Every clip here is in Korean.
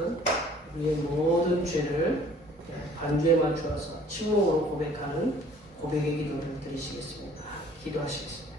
것은 우리의 모든 죄를 반주에 맞추어서 침묵으로 고백하는 고백의 기도를 드리시겠습니다. 기도하시겠습니다.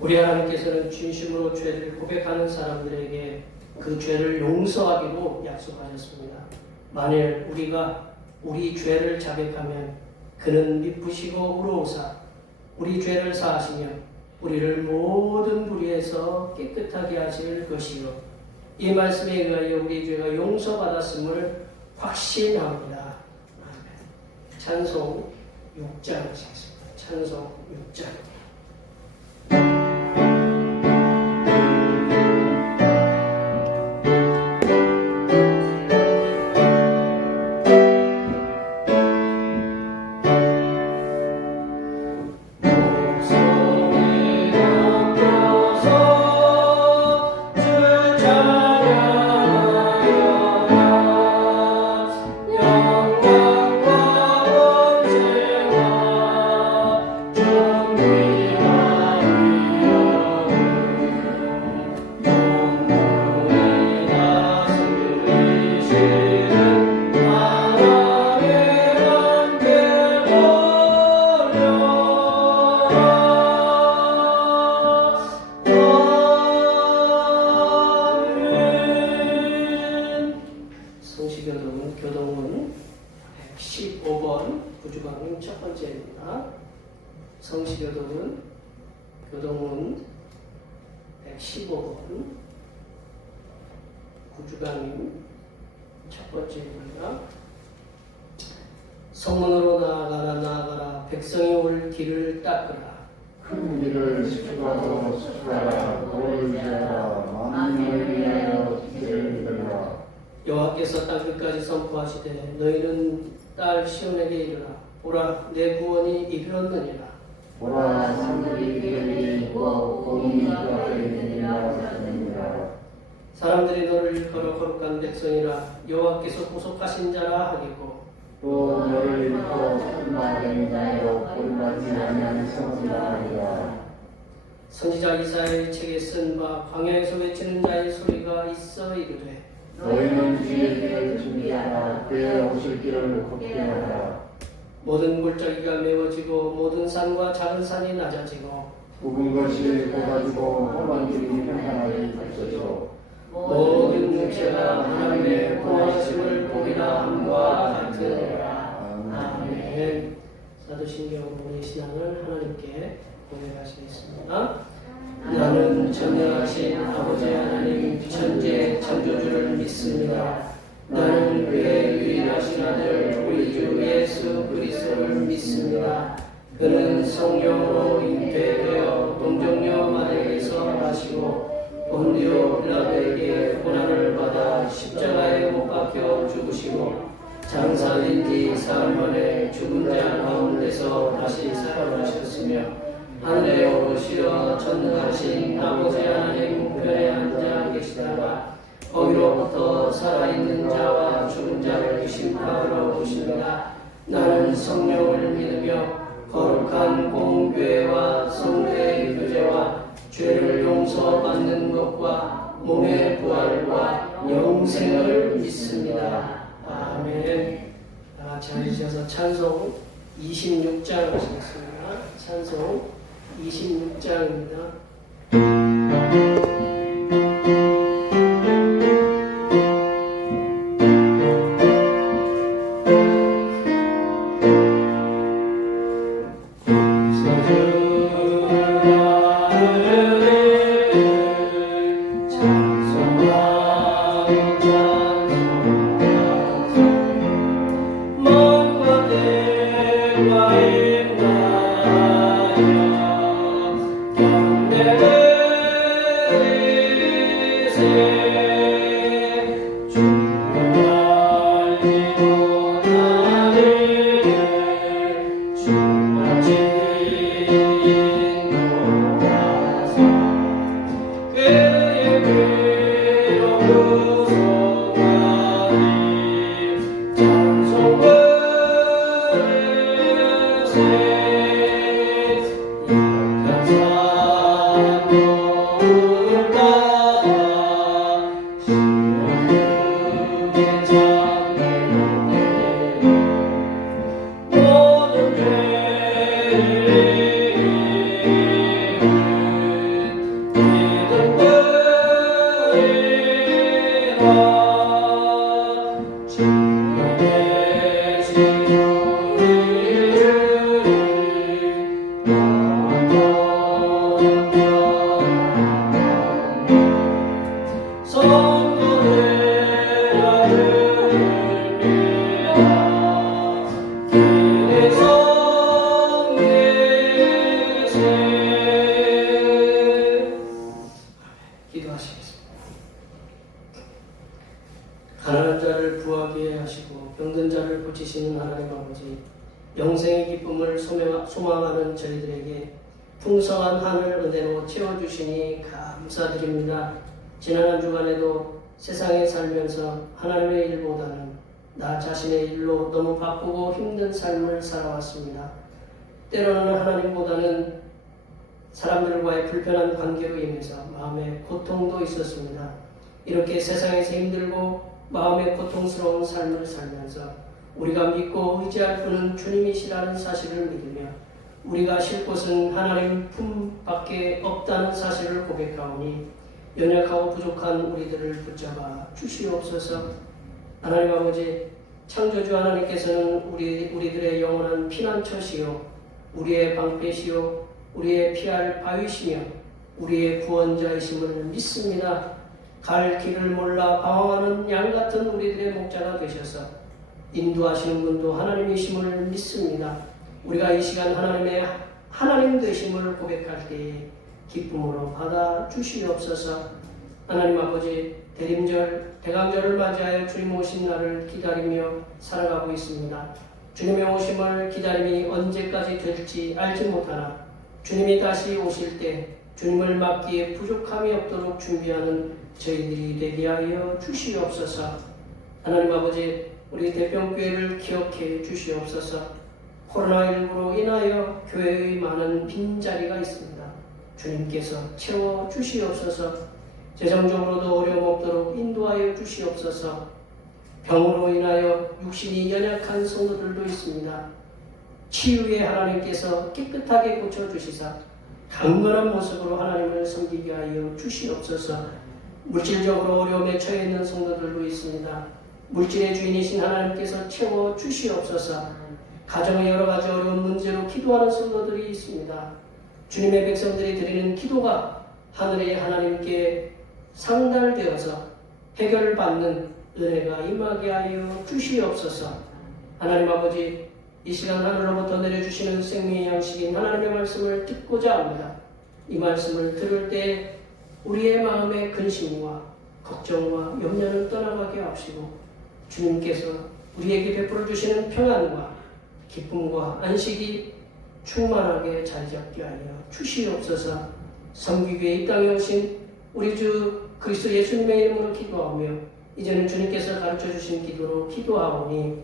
우리 하나님께서는 진심으로 죄를 고백하는 사람들에게 그 죄를 용서하기로 약속하셨습니다. 만일 우리가 우리 죄를 자백하면 그는 미쁘시고 의로우사 우리 죄를 사하시며 우리를 모든 불의에서 깨끗하게 하실 것이요 이 말씀에 의하여 우리 죄가 용서받았음을 확신합니다. 찬송 6장 하시겠습니다. 찬송 6장. 교동문 115번 구주강림 첫 번째입니다. 성시교동은 교동문 115번 구주강림 첫 번째입니다. 성문으로 나아가라 백성이 올 길을 닦으라. 큰 길을 수축하고 수축하라. 돌을 지어라. 만민을 위하여 길을 들라. 여호와께서 땅끝까지 선포하시되 너희는 딸 시온에게 이르라. 보라 내 구원이 이르렀느니라. 보라 산들이 그에게 있고 고문이 그 앞에 있느니라 하느니라. 사람들이 너를 일컬어 거룩한 백성이라 여호와께서 구속하신 자라 하겠고 또 너를 일컬어 천만의 자여 본받지 아니한 성지라 하리라. 선지자 이사야의 책에 쓴 바 광야에서 외치는 자의 소리가 있어 이르되 너희는 주의 길을 준비하라. 그의 오실 길을 곱게 하라. 모든 골짜기가 메워지고 모든 산과 작은 산이 낮아지고 굽은 것이 곱아지고 험한 길이 평탄하게 펼쳐져 모든 육체가 하나님의 구원하심을 보리라 함과 같으니라. 아멘. 사도신경의 신앙을 하나님께 고백하시겠습니다. 나는 전능하신 아버지 하나님 천재 창조주를 믿습니다. 나는 그의 유일하신 아들 우리 주 예수 그리스도를 믿습니다. 그는 성령으로 잉태되어 동정녀 마리아에게서 나시고 본디오 빌라도에게 고난을 받아 십자가에 못 박혀 죽으시고 장사된 지 사흘 만에 죽은 자 가운데서 다시 살아나셨으며 하늘에 오르시어 전능하신 아버지 하나님 우편에 앉아 계시다가 거기로부터 살아있는 자와 죽은 자를 심판하러 오십니다. 나는 성령을 믿으며 거룩한 공교회와 성도의 교제와 죄를 용서받는 것과 몸의 부활과 영생을 믿습니다. 아멘. 다 같이 앉으셔서 찬송 26장 하시겠습니다. 찬송 26장입니다. 병든 자를 고치시는 하나님 아버지, 영생의 기쁨을 소망하는 저희들에게 풍성한 하늘 은혜로 채워주시니 감사드립니다. 지난 한 주간에도 세상에 살면서 하나님의 일보다는 나 자신의 일로 너무 바쁘고 힘든 삶을 살아왔습니다. 때로는 하나님보다는 사람들과의 불편한 관계로 인해서 마음의 고통도 있었습니다. 이렇게 세상에서 힘들고 마음의 고통스러운 삶을 살면서 우리가 믿고 의지할 분은 주님이시라는 사실을 믿으며 우리가 쉴 곳은 하나님 품밖에 없다는 사실을 고백하오니 연약하고 부족한 우리들을 붙잡아 주시옵소서. 하나님 아버지, 창조주 하나님께서는 우리들의 영원한 피난처시요 우리의 방패시요 우리의 피할 바위시며 우리의 구원자이심을 믿습니다. 갈 길을 몰라 방황하는 양 같은 우리들의 목자가 되셔서 인도하시는 분도 하나님이심을 믿습니다. 우리가 이 시간 하나님의 하나님 되심을 고백할 때에 기쁨으로 받아 주시옵소서. 하나님 아버지, 대림절, 대강절을 맞이하여 주님 오신 날을 기다리며 살아가고 있습니다. 주님의 오심을 기다림이 언제까지 될지 알지 못하나 주님이 다시 오실 때 주님을 맞기에 부족함이 없도록 준비하는 저희들이 되게 하여 주시옵소서. 하나님 아버지, 우리 대평교회를 기억해 주시옵소서. 코로나19로 인하여 교회의 많은 빈자리가 있습니다. 주님께서 채워 주시옵소서. 재정적으로도 어려움 없도록 인도하여 주시옵소서. 병으로 인하여 육신이 연약한 성도들도 있습니다. 치유의 하나님께서 깨끗하게 고쳐주시사 강건한 모습으로 하나님을 섬기게 하여 주시옵소서. 물질적으로 어려움에 처해 있는 성도들도 있습니다. 물질의 주인이신 하나님께서 채워 주시옵소서. 가정의 여러 가지 어려운 문제로 기도하는 성도들이 있습니다. 주님의 백성들이 드리는 기도가 하늘의 하나님께 상달되어서 해결받는 은혜가 임하게 하여 주시옵소서. 하나님 아버지, 이 시간 하늘로부터 내려주시는 생명의 양식인 하나님의 말씀을 듣고자 합니다. 이 말씀을 들을 때 우리의 마음의 근심과 걱정과 염려는 떠나가게 하시고 주님께서 우리에게 베풀어 주시는 평안과 기쁨과 안식이 충만하게 자리잡게 하여 주시옵소서. 섬기교회 이 땅에 오신 우리 주 그리스도 예수님의 이름으로 기도하며 이제는 주님께서 가르쳐 주신 기도로 기도하오니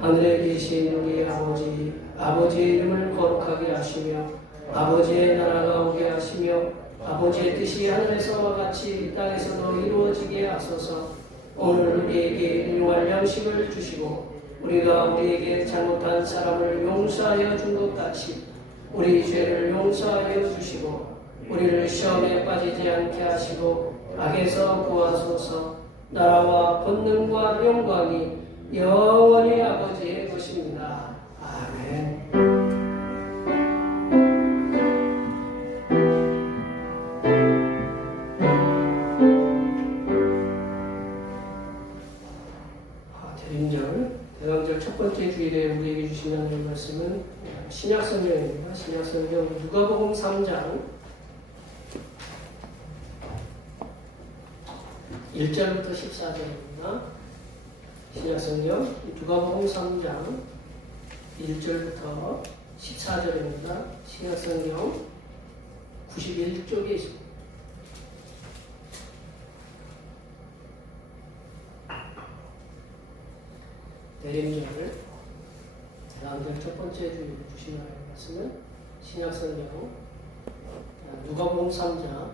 하늘에 계신 우리 아버지, 아버지의 이름을 거룩하게 하시며 아버지의 나라가 오게 하시며 아버지의 뜻이 하늘에서와 같이 이 땅에서도 이루어지게 하소서. 오늘 우리에게 일용할 양식을 주시고 우리가 우리에게 잘못한 사람을 용서하여 준 것 같이 우리 죄를 용서하여 주시고 우리를 시험에 빠지지 않게 하시고 악에서 구하소서. 나라와 권능과 영광이 영원히 아버지의 것입니다. 아멘. 대림절, 대강절 첫 번째 주일에 우리에게 주신 하나님의 말씀은 신약성경입니다. 신약성경 누가복음 3장 1절부터 14절입니다. 신약성경 누가복음 3장 1절부터 14절입니다. 신약성경 91쪽에 있습니다. 대림절, 대강절 첫 번째 주일에 주신 하나님의 말씀은 신약성경 누가복음 3장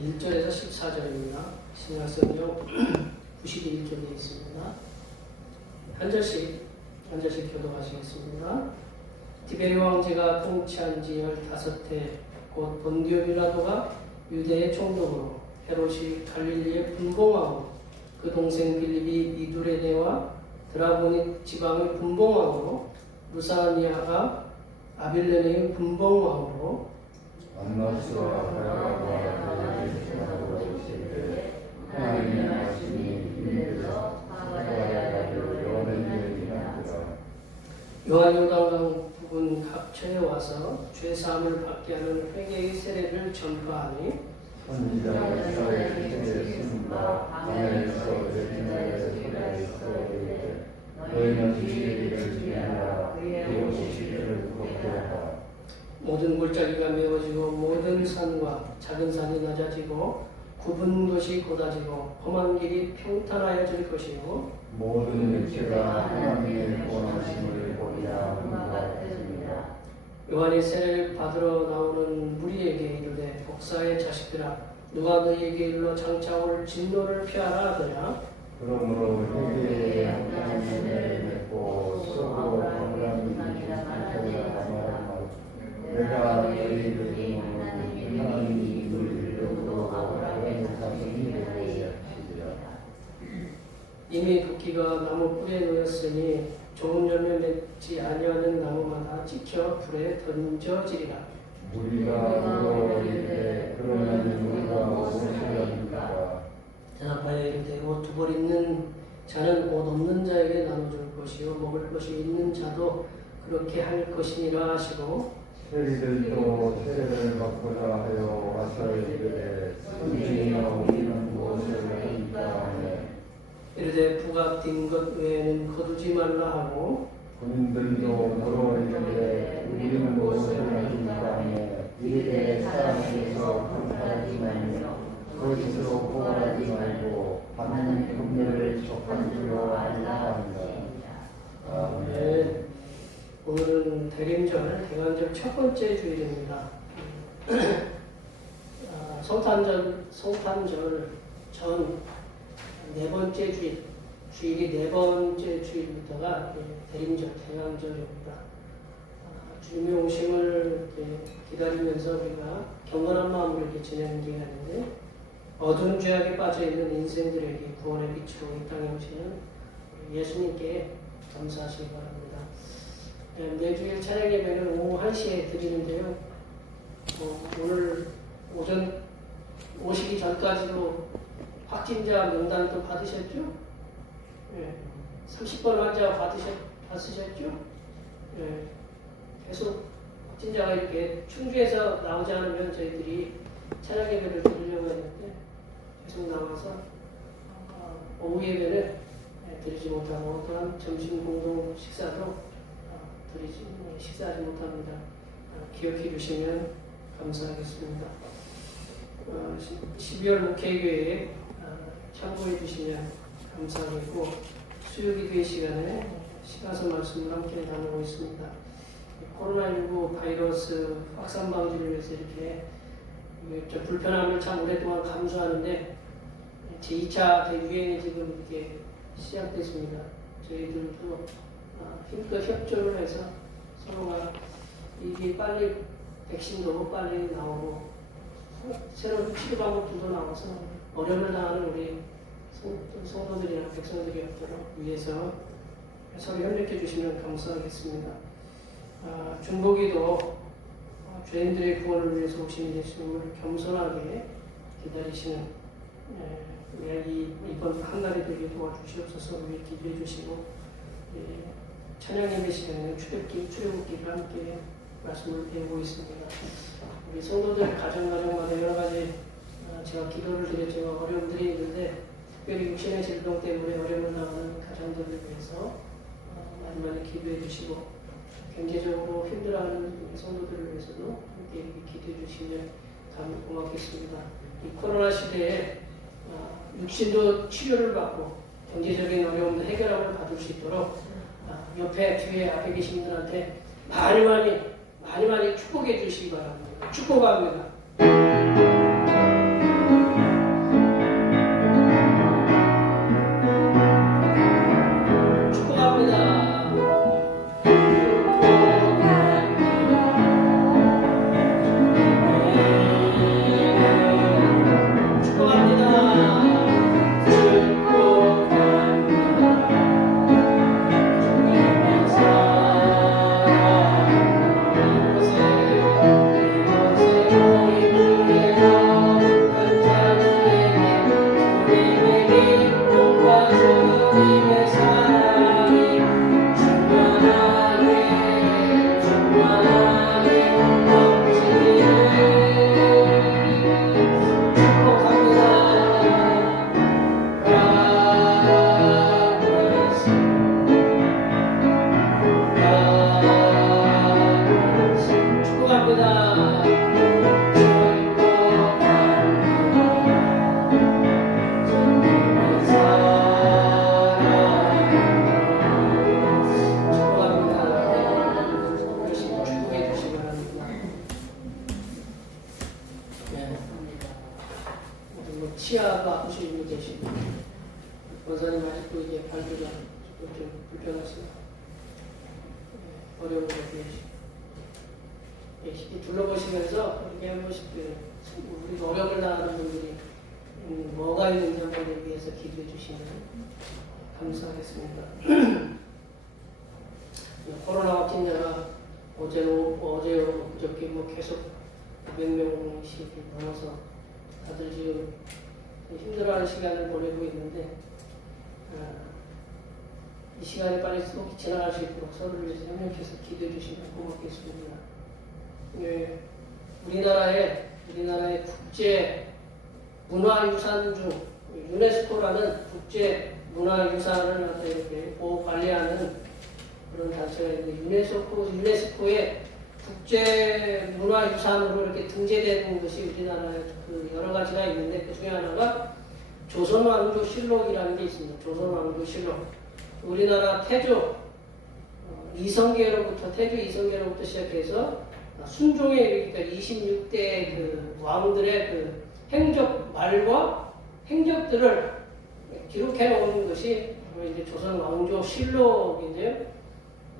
1절에서 14절입니다. 신약성경 91쪽에 있습니다. 한 절씩 교독하시겠습니다. 디베리오 왕제가 통치한 지 15해 곧 본디오 빌라도가 유대의 총독으로 헤롯이 갈릴리의 분봉왕으로 그 동생 빌립이 이두레네와 드라고니 지방의 분봉왕으로 루사니아가 아빌레네의 분봉왕으로 안나스와 바라바와 하나님의 말씀이 인내서 바라바를 요한에게 이르니라. 요한 요단강 부근 각처에 와서 죄 사함을 받게 하는 회개의 세례를 전파하니 선지자가 이스라엘 백성의 숨과 하나님께서 대신하여 소리하였으되 모든 골짜기가 메워지고 모든 산과 작은 산이 낮아지고 굽은 것이 곧아지고 험한 길이 평탄하여질 것이요 모든 육체가 하나님의 원하심을 보리라 응답했습니다. 요한이 세례를 받으러 나오는 무리에게 이르되 복사의 자식들아 누가 너희에게 일러 장차 올 진노를 피하라 하더냐. 그러므로 회개에 하나님을 맺고 쏘고 하나님이 말하라. 내가 너희를 이름으로 하나님이 너희를 이름으로 아브라함의 자손이 되게 하시리라. 이미 도끼가 나무 뿔에 놓였으니 좋은 열매 맺지 아니하는 나무마다 찍혀 불에 던져지리라. 우리가 물어이르되 그러면 우리가 무엇을 합니까? 대답하여 이르되 옷 두 벌 있는 자는 옷 없는 자에게 나눠줄 것이요 먹을 것이 있는 자도 그렇게 할 것이니라 하시고 세리들도 세례를 받고자 하여 와서 이르되 선지여 우리는 무엇을 합니까 하매 이르되 부각된 것 외에는 거두지 말라 하고 군인들도 물어이르되 우리는 무엇을 합니까 하매 이르되 사람에게서 강탈하지 말며 거짓으로 포괄하지 말고 받는 금전을 족한 줄로 알라 한다. 아멘. 네, 오늘은 대림절 대관절 첫 번째 주일입니다. 성탄절 전 네 번째 주일이 네 번째 주일부터가 대림절 대관절입니다. 주님의 오심을 기다리면서 우리가 경건한 마음으로 이렇게 지내는 기간인데 어두운 죄악에 빠져있는 인생들에게 구원의 빛으로 이 땅에 오시는 예수님께 감사하시기 바랍니다. 매주일 찬양 예배는 오후 1시에 드리는데요. 오늘 오전 오시기 전까지도 확진자 명단도 받으셨죠? 30번 환자 받으셨죠? 계속 확진자가 이렇게 충주에서 나오지 않으면 저희들이 찬양 예배를 드리려고 했는데 계속 나와서 오후 예배는 드리지 못하고 또한 점심 공동 식사도 식사하지 못합니다. 기억해 주시면 감사하겠습니다. 12월 목회교회에 참고해 주시면 감사하겠고 수요기도회 시간에 시가서 말씀을 함께 나누고 있습니다. 코로나19 바이러스 확산 방지를 위해서 이렇게 불편함을 참 오랫동안 감수하는데 제2차 대유행이 지금 이렇게 시작됐습니다. 저희들도 힘껏 협조를 해서 서로가 이게 빨리 백신도 빨리 나오고 새로운 치료 방법도 나와서 어려움을 당하는 우리 성도들이나 백성들이 없도록 위해서 서로 협력해 주시면 감사하겠습니다. 중보기도 죄인들의 구원을 위해서 오신 예수님을 겸손하게 기다리시는 이번 한 날이 되게 도와주시옵소서. 위해 기도해 주시고 찬양 예배 시간에는 출애굽기를 함께 말씀을 배우고 있습니다. 우리 성도들 가정마다 여러 가지 제가 기도를 드렸지만 어려움들이 있는데 특별히 육신의 질병 때문에 어려움을 당하는 가정들을 위해서 많이 기도해 주시고 경제적으로 힘들어하는 성도들을 위해서도 함께 기도해 주시면 고맙겠습니다. 이 코로나 시대에 육신도 치료를 받고 경제적인 어려움도 해결함을 받을 수 있도록 옆에 뒤에 앞에 계신 분들한테 많이 축복해 주시기 바랍니다. 축복합니다. 축복합니다. 어려운 것 같아요. 쉽게 둘러보시면서 이렇게 한 번씩 우리 어려움을 당하는 분들이 뭐가 있는지 한번 위해서 기도해 주시면 감사하겠습니다. 코로나 확진자가 어제 그저께 계속 몇 명씩 넘어서 다들 지금 힘들어하는 시간을 보내고 있는데 이 시간이 빨리 쏙 지나갈 수 있도록 서로를 위해서 협력해서 기도해 주시면 고맙겠습니다. 예, 우리나라의 국제 문화유산 중 유네스코라는 국제 문화유산을 이렇게 보호 관리하는 그런 단체가 있는데 유네스코의 국제 문화유산으로 이렇게 등재되는 것이 우리나라에 여러 가지가 있는데 그 중에 하나가 조선왕조실록이라는 게 있습니다. 조선왕조실록. 우리나라 태조 이성계로부터 시작해서 순종에 이르기까지 26대 그 왕들의 그 행적 말과 행적들을 기록해 놓은 것이 이제 조선 왕조실록인데요.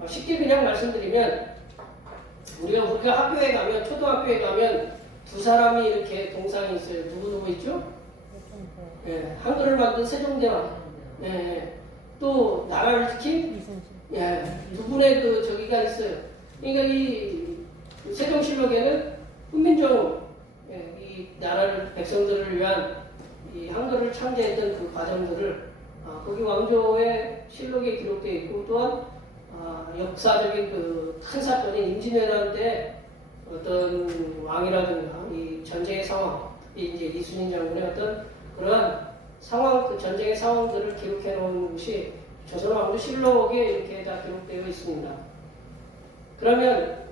쉽게 그냥 말씀드리면 우리가 학교에 가면 초등학교에 가면 두 사람이 이렇게 동상이 있어요. 누구 있죠? 예, 한글을 만든 세종대왕. 예, 또 나라를 지킨 두 분의 그 저기가 있어요. 그러니까 이 세종실록에는 훈민정음, 이 나라를 백성들을 위한 이 한글을 창제했던 그 과정들을 거기 왕조의 실록에 기록되어 있고 또한 역사적인 그 큰 사건인 임진왜란 때 어떤 왕이라든가 이 전쟁의 상황, 이제 이순신 장군의 어떤 그러한 상황, 그 전쟁의 상황들을 기록해 놓은 것이 조선왕조실록에 이렇게 다 기록되어 있습니다. 그러면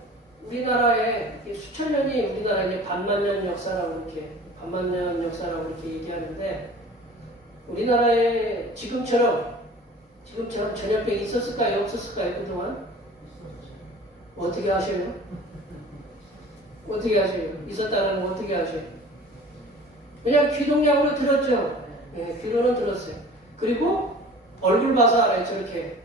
우리나라에 수천 년이 우리나라 이제 반만년 역사라고 이렇게 얘기하는데 우리나라에 지금처럼 전염병이 있었을까요? 없었을까요? 그동안? 어떻게 하셔요? 어떻게 하셔요? 있었다는 거 어떻게 하셔요? 그냥 귀동량으로 들었죠? 네, 귀로는 들었어요. 그리고 얼굴 봐서 알아요. 저렇게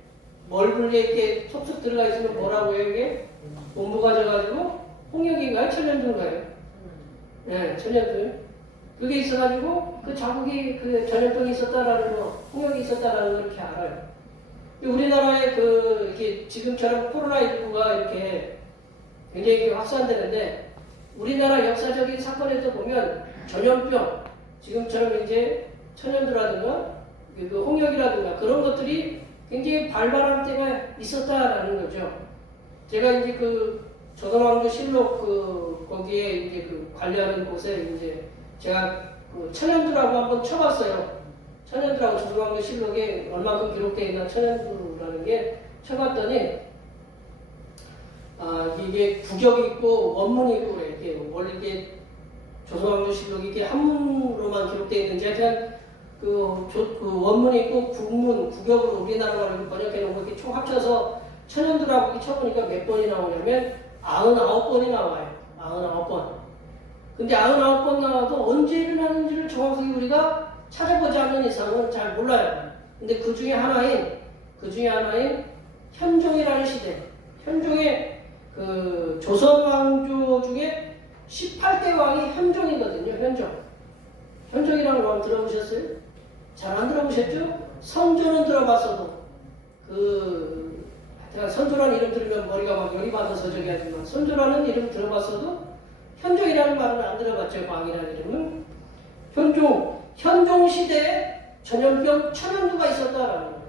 얼굴에 이렇게 쏙쏙 들어가 있으면 뭐라고 해요? 이게 몸부 가져가지고 홍역인가요? 천연두인가요? 네, 천연두. 그게 있어가지고 그 자국이 그 전염병이 있었다라는 거, 홍역이 있었다라는 걸 이렇게 알아요. 우리나라에 이렇게 지금처럼 코로나19가 이렇게 굉장히 확산되는데 우리나라 역사적인 사건에서 보면 전염병, 지금처럼 이제 천연두라든가 그 홍역이라든가 그런 것들이 굉장히 발발한 때가 있었다라는 거죠. 제가 이제 그 조선왕조실록 거기에 이제 그 관리하는 곳에 이제 제가 그 천연두라고 한번 쳐봤어요. 천연두라고 조선왕조실록에 얼마큼 기록되어 있나 천연두라는 게 쳐봤더니 이게 국역이 있고 원문이 있고 그래. 이게 원래 이게 조선왕조실록이 이게 한문으로만 기록되어 있는지 하여튼 그 원문이 있고 국역으로 우리나라 말로 번역해 놓은 거 이렇게 총 합쳐서 천연두라고 쳐보니까 몇 번이 나오냐면 99번이 나와요. 99번. 근데 99번 나와도 언제 일어나는지를 정확하게 우리가 찾아보지 않는 이상은 잘 몰라요. 근데 그 중에 하나인 현종이라는 시대. 현종의 그 조선 왕조 중에 18대 왕이 현종이거든요. 현종이라는 왕 들어보셨어요? 잘 안 들어보셨죠? 선조는 들어봤어도 선조라는 이름 들으면 머리가 막 열이 받아서 저기 하지만 선조라는 이름 들어봤어도 현종이라는 말은 안 들어봤죠. 왕이라는 이름은. 현종 시대에 전염병 천연두가 있었다라는 거예요.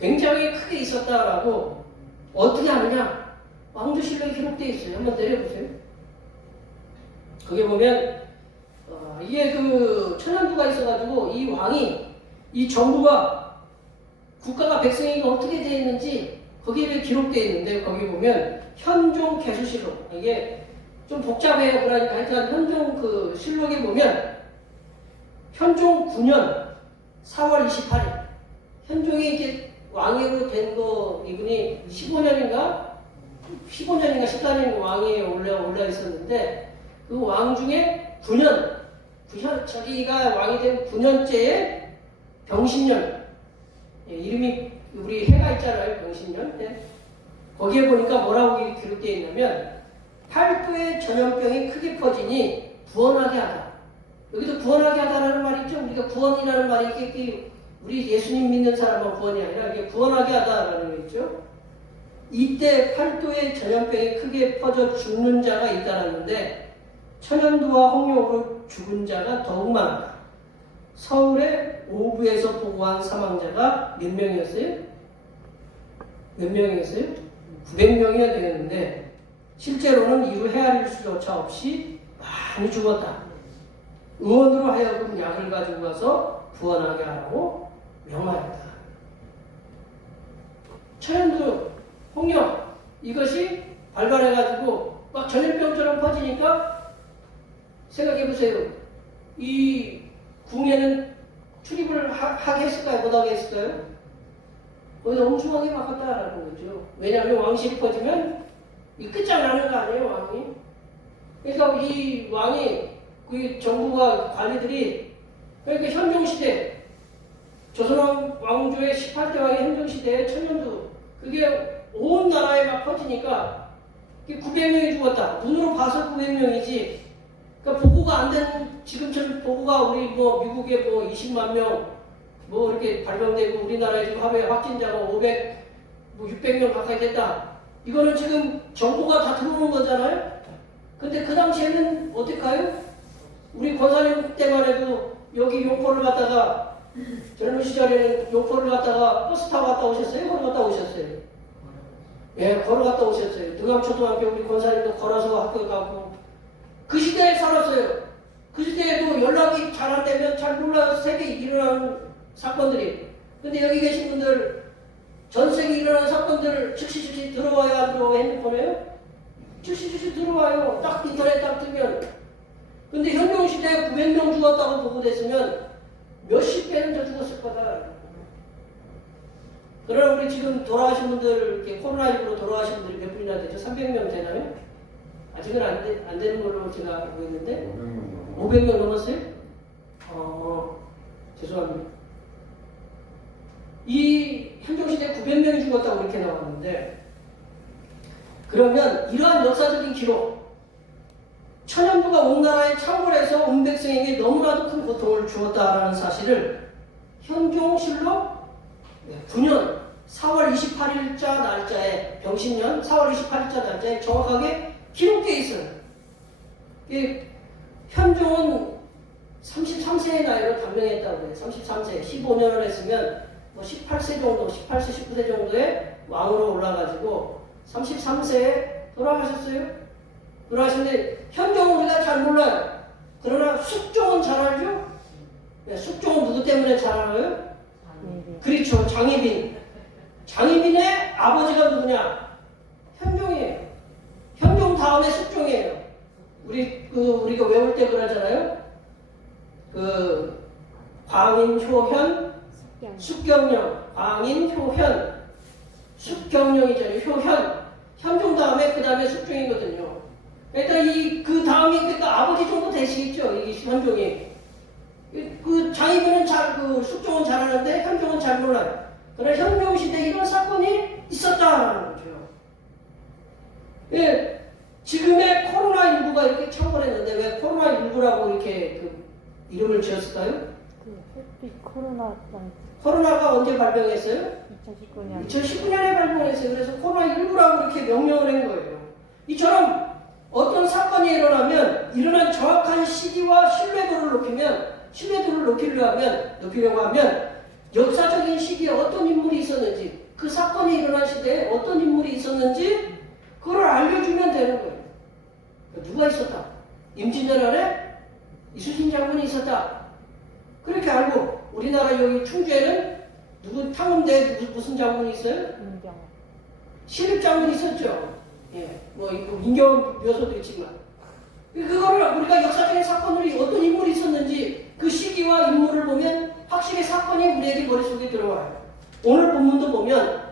굉장히 크게 있었다라고 어떻게 하느냐? 왕조실록에 기록되어 있어요. 한번 내려보세요. 거기 보면 이게 그 천연두가 있어가지고 이 왕이 이 정부가 국가가 백성이가 어떻게 되어 있는지 거기에 기록되어 있는데 거기 보면 현종 개수실록 이게 좀 복잡해요. 그러니까 하여튼 현종 그 실록에 보면 현종 9년 4월 28일 현종이 이제 왕으로 된 거 이분이 15년인가 14년 왕위에 올라 있었는데 그 왕 중에 9년 자기가 왕이 된 9년째에 병신년 이름이 우리 해가 있잖아요. 병신년 때 거기에 보니까 뭐라고 기록되어 있냐면 팔도의 전염병이 크게 퍼지니 구원하게 하다. 여기도 구원하게 하다라는 말이 있죠. 우리가 구원이라는 말이 이게 우리 예수님 믿는 사람만 구원이 아니라 이게 구원하게 하다라는 거 있죠. 이때 팔도의 전염병이 크게 퍼져 죽는 자가 잇따랐는데 천연두와 홍역으로 죽은 자가 더욱 많았다. 서울의 오부에서 보고한 사망자가 몇 명이었어요? 몇 명이었어요? 900명이나 되었는데 실제로는 이루 헤아릴 수조차 없이 많이 죽었다. 의원으로 하여금 약을 가지고 가서 구원하게 하라고 명하였다. 천연두, 홍역 이것이 발발해가지고 막 전염병처럼 퍼지니까 생각해보세요. 이 궁에는 출입을 하게 했을까요? 못하게 했을까요? 거의 엄중하게 막았다라는 거죠. 왜냐하면 왕실이 퍼지면 이 끝장나는 거 아니에요, 왕이? 그러니까 이 왕이 그 정부와 관리들이 그러니까 현종시대 조선 왕조의 18대 왕의 현종시대의 천연두 그게 온 나라에 막 퍼지니까 900명이 죽었다. 눈으로 봐서 900명이지. 그러니까 보고가 안 된 지금처럼 보고가 우리 뭐 미국에 뭐 20만 명 뭐 이렇게 발병되고 우리나라에 지금 하루에 확진자가 500, 뭐 600명 가까이 됐다. 이거는 지금 정보가 다 들어오는 거잖아요. 근데 그 당시에는 어떨까요? 우리 권사님 때만 해도 여기 용포를 갔다가 젊은 시절에는 용포를 갔다가 버스 타고 갔다 오셨어요? 걸어갔다 오셨어요? 예, 걸어갔다 오셨어요. 능암초등학교 우리 권사님도 걸어서 학교 가고 그 시대에 살았어요. 그 시대에도 연락이 잘 안 되면 잘 몰라요. 세계에 일어나는 사건들이. 근데 여기 계신 분들 전 세계에 일어나는 사건들 즉시 들어와요? 안 들어와요? 핸드폰에요? 즉시 들어와요. 딱 인터넷 딱 뜨면. 근데 현종시대에 900명 죽었다고 보고됐으면 몇십 배는 더 죽었을 거다. 그러나 우리 지금 돌아가신 분들, 이렇게 코로나19로 돌아가신 분들이 몇 분이나 되죠? 300명 되나요? 아직은 안 되는 걸로 제가 알고 있는데 500명 넘었어요? 죄송합니다. 이 현종시대 900명이 죽었다고 이렇게 나왔는데 그러면 이러한 역사적인 기록 천연두가 온 나라에 창궐해서 온 백성에게 너무나도 큰 고통을 주었다라는 사실을 현종실록 9년 4월 28일자 날짜에 병신년 4월 28일자 날짜에 정확하게 기록되어 있어요. 현종은 33세의 나이로 단명했다고 해요. 33세, 15년을 했으면 뭐 18세 정도, 18세, 19세 정도의 왕으로 올라가지고 33세에 돌아가셨어요. 돌아가셨는데 현종은 우리가 잘 몰라요. 그러나 숙종은 잘 알죠? 네, 숙종은 누구 때문에 잘 알아요? 그렇죠. 장희빈. 장희빈의 아버지가 누구냐? 현종이에요. 현종 다음에 숙종이에요. 우리가 외울 때 그러잖아요. 광인, 효현, 숙경령. 광인, 효현, 숙경령이잖아요. 효현. 현종 다음에 그 다음에 숙종이거든요. 그러니까 그 다음이 그러니까 아버지 정도 되시겠죠. 이 현종이. 그 장희빈은 숙종은 잘하는데 현종은 잘 몰라요. 그러나 현종 시대에 이런 사건이 있었다는 거죠. 예, 지금의 코로나19가 이렇게 창궐했는데 왜 코로나19라고 이렇게 이름을 지었을까요? 코로나가 언제 발병했어요? 2019년. 2019년에 발병했어요. 그래서 코로나19라고 이렇게 명명을 한 거예요. 이처럼 어떤 사건이 일어나면 일어난 정확한 시기와 신뢰도를 높이려고 하면 역사적인 시기에 어떤 인물이 있었는지 그 사건이 일어난 시대에 어떤 인물이 있었는지 그걸 알려주면 되는 거예요. 누가 있었다? 임진왜란에 이순신 장군이 있었다. 그렇게 알고 우리나라 여기 충주에는 탕음대 무슨 장군이 있어요? 민경. 신입 장군이 있었죠. 예, 뭐 민경 묘소도 있지만 그거를 우리가 역사적인 사건으로 어떤 인물이 있었는지 그 시기와 인물을 보면 확실히 사건이 우리에게 머릿속에 들어와요. 오늘 본문도 보면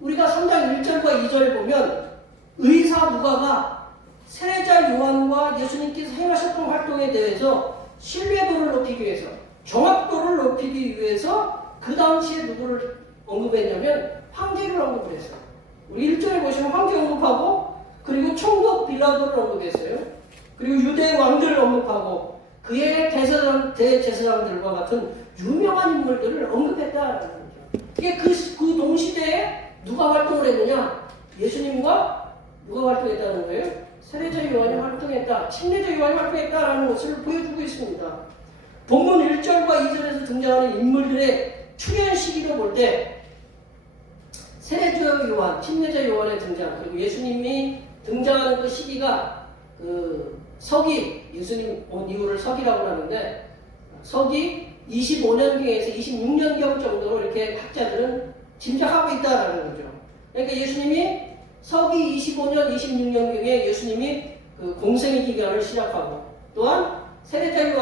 우리가 3장 1절과 2절을 보면 의사 누가가 세례자 요한과 예수님께서 행하셨던 활동에 대해서 신뢰도를 높이기 위해서 정확도를 높이기 위해서 그 당시에 누구를 언급했냐면 황제를 언급을 했어요. 우리 1절에 보시면 언급하고 그리고 총독 빌라도를 언급했어요. 그리고 유대 왕들을 언급하고 그의 대제사장들과 같은 유명한 인물들을 언급했다라는 거죠. 이게 그 동시대에 누가 활동을 했느냐? 예수님과 누가 활동했다는 거예요? 세례자 요한이 활동했다, 침례자 요한이 활동했다라는 것을 보여주고 있습니다. 본문 1절과 2절에서 등장하는 인물들의 출현 시기로 볼 때 세례자 요한, 침례자 요한의 등장, 그리고 예수님이 등장하는 그 시기가 그 서기, 예수님 온 이후를 서기라고 하는데 서기 25년경에서 26년경 정도로 이렇게 학자들은 짐작하고 있다라는 거죠. 그러니까 예수님이 서기 25년, 26년경에 예수님이 그 공생의 기간을 시작하고 또한 세례자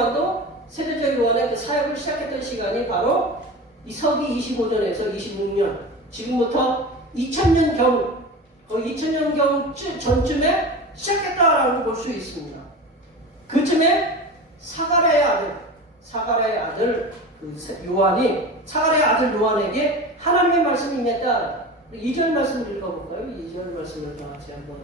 요한의 그 사역을 시작했던 시간이 바로 이 서기 25년에서 26년, 지금부터 2000년경, 거의 2000년경 전쯤에 시작했다라고 볼 수 있습니다. 그쯤에 사가랴의 아들 사가랴의 아들 요한에게 하나님의 말씀이 임했다. 2절 말씀을 읽어볼까요? 2절 말씀을 다 같이 한번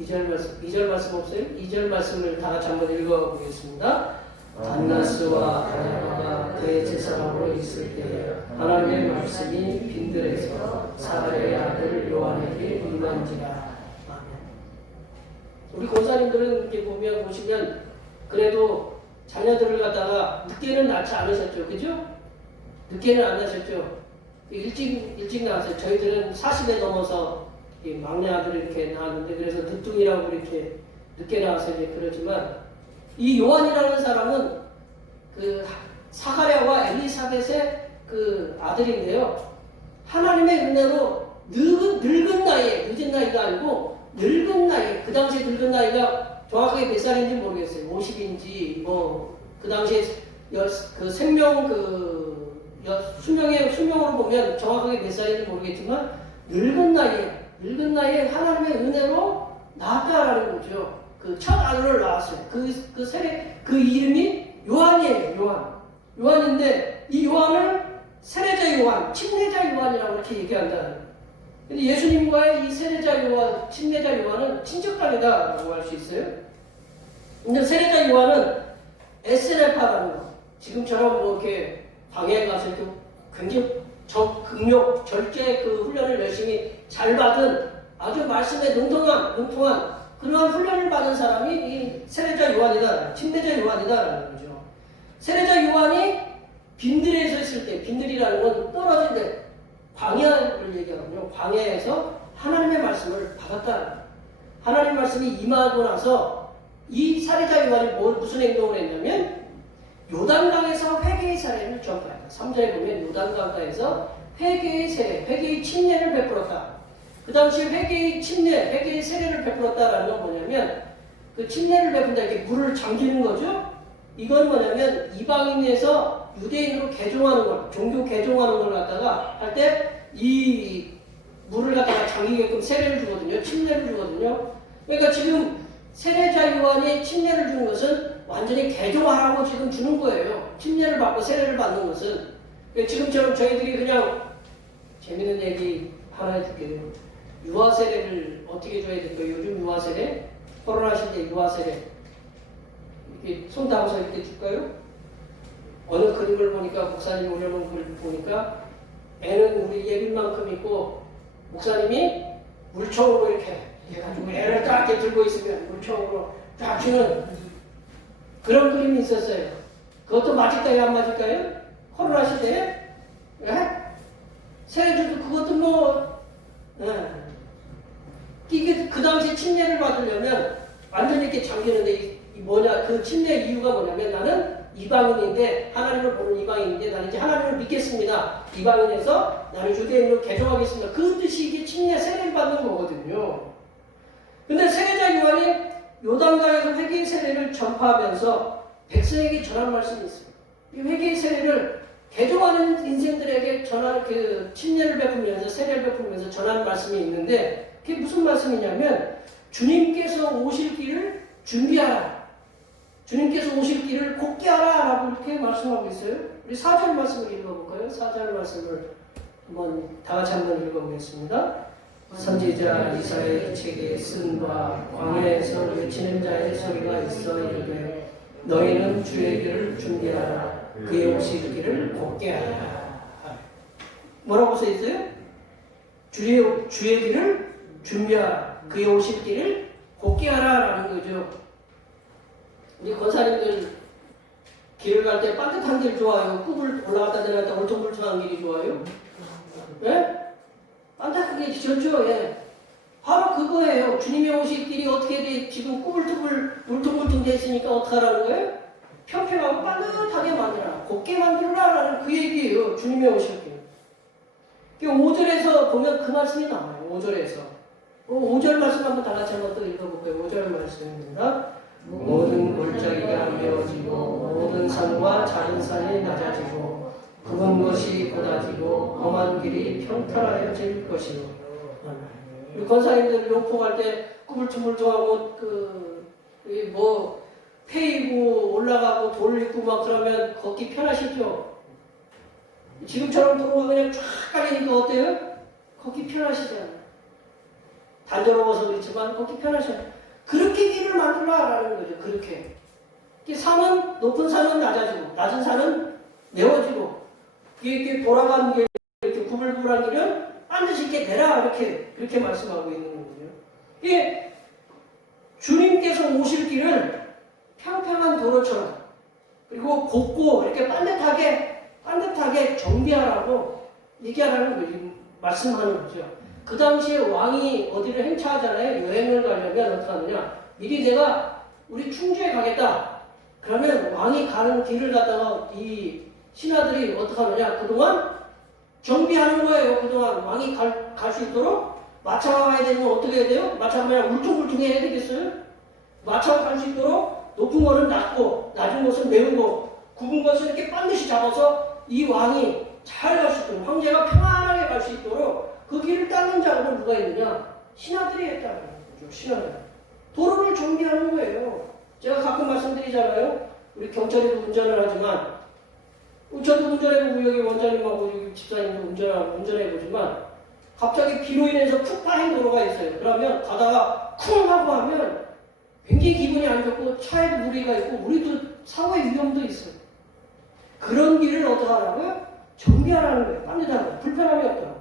2절 말씀 없어요? 2절 말씀을 다 같이 한번 읽어보겠습니다. 안나스와 가야바가 그의 제사장으로 있을 때 하나님의 말씀이 빈들에서 사가랴의 아들 요한에게 임한지라. 우리 권사님들은 이렇게 보시면 그래도 자녀들을 갖다가 늦게는 낳지 않으셨죠, 그죠? 늦게는 안 낳으셨죠. 일찍 낳았어요. 저희들은 40에 넘어서 막내 아들을 이렇게 낳았는데 그래서 늦둥이라고 이렇게 늦게 낳아서 이제 그러지만 이 요한이라는 사람은 그 사가랴와 엘리사벳의 그 아들인데요. 하나님의 은혜로 늦은 나이에, 늦은 나이가 아니고 늙은 나이, 그 당시에 늙은 나이가 정확하게 몇 살인지 모르겠어요. 50인지 그 당시에 그 생명 수명으로 보면 정확하게 몇 살인지 모르겠지만 늙은 나이에 하나님의 은혜로 낳았다라는 거죠. 그 첫 아들을 낳았어요. 그 이름이 요한이에요. 요한인데 이 요한을 세례자 요한, 침례자 요한이라고 이렇게 얘기한다는 거예요. 근데 예수님과의 이 세례자 요한, 침례자 요한은 친척간이다라고 할 수 있어요. 근데 세례자 요한은 SNF라는 거, 지금처럼 뭐 이렇게 광야에 가서 이렇게 굉장히 극력, 절제 그 훈련을 열심히 잘 받은 아주 말씀에 능통한 그러한 훈련을 받은 사람이 이 세례자 요한이다, 침례자 요한이다라는 거죠. 세례자 요한이 빈들에 서 있을 때, 빈들이라는 건 떨어진 데, 광야를 얘기하거든요. 광야에서 하나님의 말씀을 받았다. 하나님의 말씀이 임하고 나서 이 세례자 요한이 무슨 행동을 했냐면 요단강에서 회개의 사례를 전파했다. 3절에 보면 요단강가에서 회개의 세례, 회개의 침례를 베풀었다. 그 당시 회개의 침례, 회개의 세례를 베풀었다라는 건 뭐냐면 그 침례를 베푼다, 이렇게 물을 잠기는 거죠. 이건 뭐냐면 이방인에서 유대인으로 개종하는 걸, 종교 개종하는 걸 갖다가 할 때 이 물을 갖다가 잠기게끔 세례를 주거든요. 침례를 주거든요. 그러니까 지금 세례자 요한이 침례를 주는 것은 완전히 개종하라고 지금 주는 거예요. 침례를 받고 세례를 받는 것은. 지금처럼 저희들이 그냥 재밌는 얘기 하나 해줄게요. 유아 세례를 어떻게 줘야 될까요? 요즘 유아 세례? 코로나 시대 유아 세례. 이렇게 손 담아서 이렇게 줄까요? 어느 그림을 보니까, 목사님이 올려놓은 그림을 보니까 애는 우리 예빈만큼 있고 목사님이 물총으로 이렇게 해가지고 애를 딱 이렇게 들고 있으면 물총으로 딱 주는 그런 그림이 있었어요. 그것도 맞을까요? 안 맞을까요? 코로나 시대에? 예? 세례주도 그것도 뭐, 이게 그 당시 침례를 받으려면 완전히 이렇게 잠기는데, 그 침례 이유가 뭐냐면 나는 이방인인데, 하나님을 보는 이방인인데, 나는 이제 하나님을 믿겠습니다. 이방인에서 나는 유대인으로 개종하겠습니다. 그 뜻이 이게 침례 세례를 받는 거거든요. 근데 세례자 요한이 요단강에서 회개의 세례를 전파하면서 백성에게 전한 말씀이 있습니다. 이 회개의 세례를 개종하는 인생들에게 전하는 그 침례를 베풀면서 세례를 베풀면서 전하는 말씀이 있는데, 그게 무슨 말씀이냐면 주님께서 오실 길을 준비하라. 주님께서 오실 길을 곧게 하라 라고 이렇게 말씀하고 있어요. 우리 4절 말씀을 읽어볼까요? 4절 말씀을 다 같이 한번 읽어보겠습니다. 선지자 이사야의 책에 쓴 바 광야에서 외치는 자의 소리가 있어 이르되 너희는 주의 길을 준비하라 그의 오실 길을 곱게 하라. 뭐라고 써 있어요? 주의 길을 준비하라 그의 오실 길을 곱게 하라라는 거죠. 우리 권사님들 길을 갈 때 반듯한 길 좋아요? 굽을 올라갔다 내려갔다 울퉁불퉁한 길이 좋아요? 예? 반듯한 게 좋죠. 예. 바로 그거예요. 주님의 오실 길이 어떻게 돼? 지금 꾸불투불 울퉁불퉁 돼 있으니까 어떻게 하라는 거예요? 평평하고 반듯하게 만들어라. 곱게 만들어라라는 그 얘기예요. 주님의 오실 길. 5절에서 보면 그 말씀이 나와요. 5절에서. 5절 말씀 한번 다 같이 한번 또 읽어볼까요? 5절 말씀입니다. 모든 골짜기가 메어지고 모든 산과 작은 산이 낮아지고 굽은 것이 곧아지고 험한 길이 평탄하여질 것이요. 우리 권사님들 용포갈 때 꾸불퉁불퉁하고 패이고 올라가고 돌 있고 막 그러면 걷기 편하시죠? 지금처럼 도로가 그냥 쫙 깔리니까 어때요? 걷기 편하시잖아요. 단조로워서 그렇지만 걷기 편하셔요. 그렇게 길을 만들라라는 거죠. 그렇게. 산은 높은 산은 낮아지고 낮은 산은 메워지고 이렇게 돌아가는 길 이렇게 구불구불한 길은 반드시 이렇게 내라 이렇게 그렇게 말씀하고 있는 거거든요. 이게 주님께서 오실 길을 평평한 도로처럼 그리고 곱고 이렇게 반듯하게 정비하라고 얘기하라는 거죠. 말씀하는 거죠. 그 당시에 왕이 어디를 행차하잖아요. 여행을 가려면 어떻게 하느냐. 미리 내가 우리 충주에 가겠다. 그러면 왕이 가는 길을 갖다가 이 신하들이 어떻게 하느냐. 그동안 정비하는 거예요. 그동안 왕이 갈 수 있도록 마차가 가야 되면 어떻게 해야 돼요? 마차가 그냥 울퉁불퉁해야 되겠어요? 마차가 갈 수 있도록 높은 거는 낮고 낮은 것은 메우고 굽은 것은 이렇게 반드시 잡아서 이 왕이 잘 갈 수 있도록 황제가 평안하게 갈 수 있도록 그 길을 닦는 작업을 누가 했느냐? 신하들이 했다는 거죠. 신하들. 도로를 정비하는 거예요. 제가 가끔 말씀드리잖아요. 우리 경찰에도 운전을 하지만 저도 운전해보고 여기 원장님하고 여기 집사님도 운전해보지만 갑자기 비로 인해서 푹 빠진 도로가 있어요. 그러면 가다가 쿵 하고 하면 굉장히 기분이 안 좋고 차에도 무리가 있고 우리도 사고의 위험도 있어요. 그런 길을 어떻게 하라고요? 정비하라는 거예요. 반듯하고 불편함이 없도록.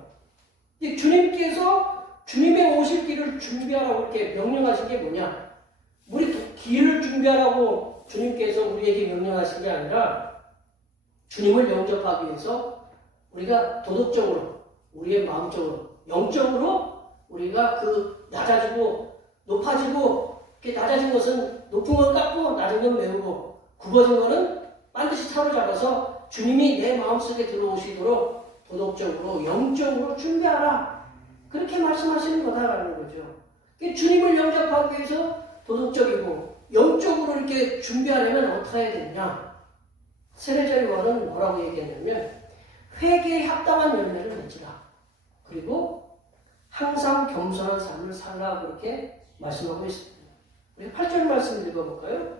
주님께서 주님의 오실 길을 준비하라고 이렇게 명령하신 게 뭐냐? 우리 길을 준비하라고 주님께서 우리에게 명령하신 게 아니라 주님을 영접하기 위해서 우리가 도덕적으로, 우리의 마음적으로, 영적으로 우리가 그 낮아지고 높아지고 이렇게 낮아진 것은 높은 건 깎고 낮은 건 메우고 굽어진 거는 반드시 사로잡아서 주님이 내 마음속에 들어오시도록 도덕적으로, 영적으로 준비하라. 그렇게 말씀하시는 거다라는 거죠. 주님을 영접하기 위해서 도덕적이고 영적으로 이렇게 준비하려면 어떻게 해야 되느냐? 세례자 요한은 뭐라고 얘기했냐면 회개에 합당한 열매를 맺으라. 그리고 항상 겸손한 삶을 살라 그렇게 말씀하고 있습니다. 우리 8절 말씀 읽어볼까요?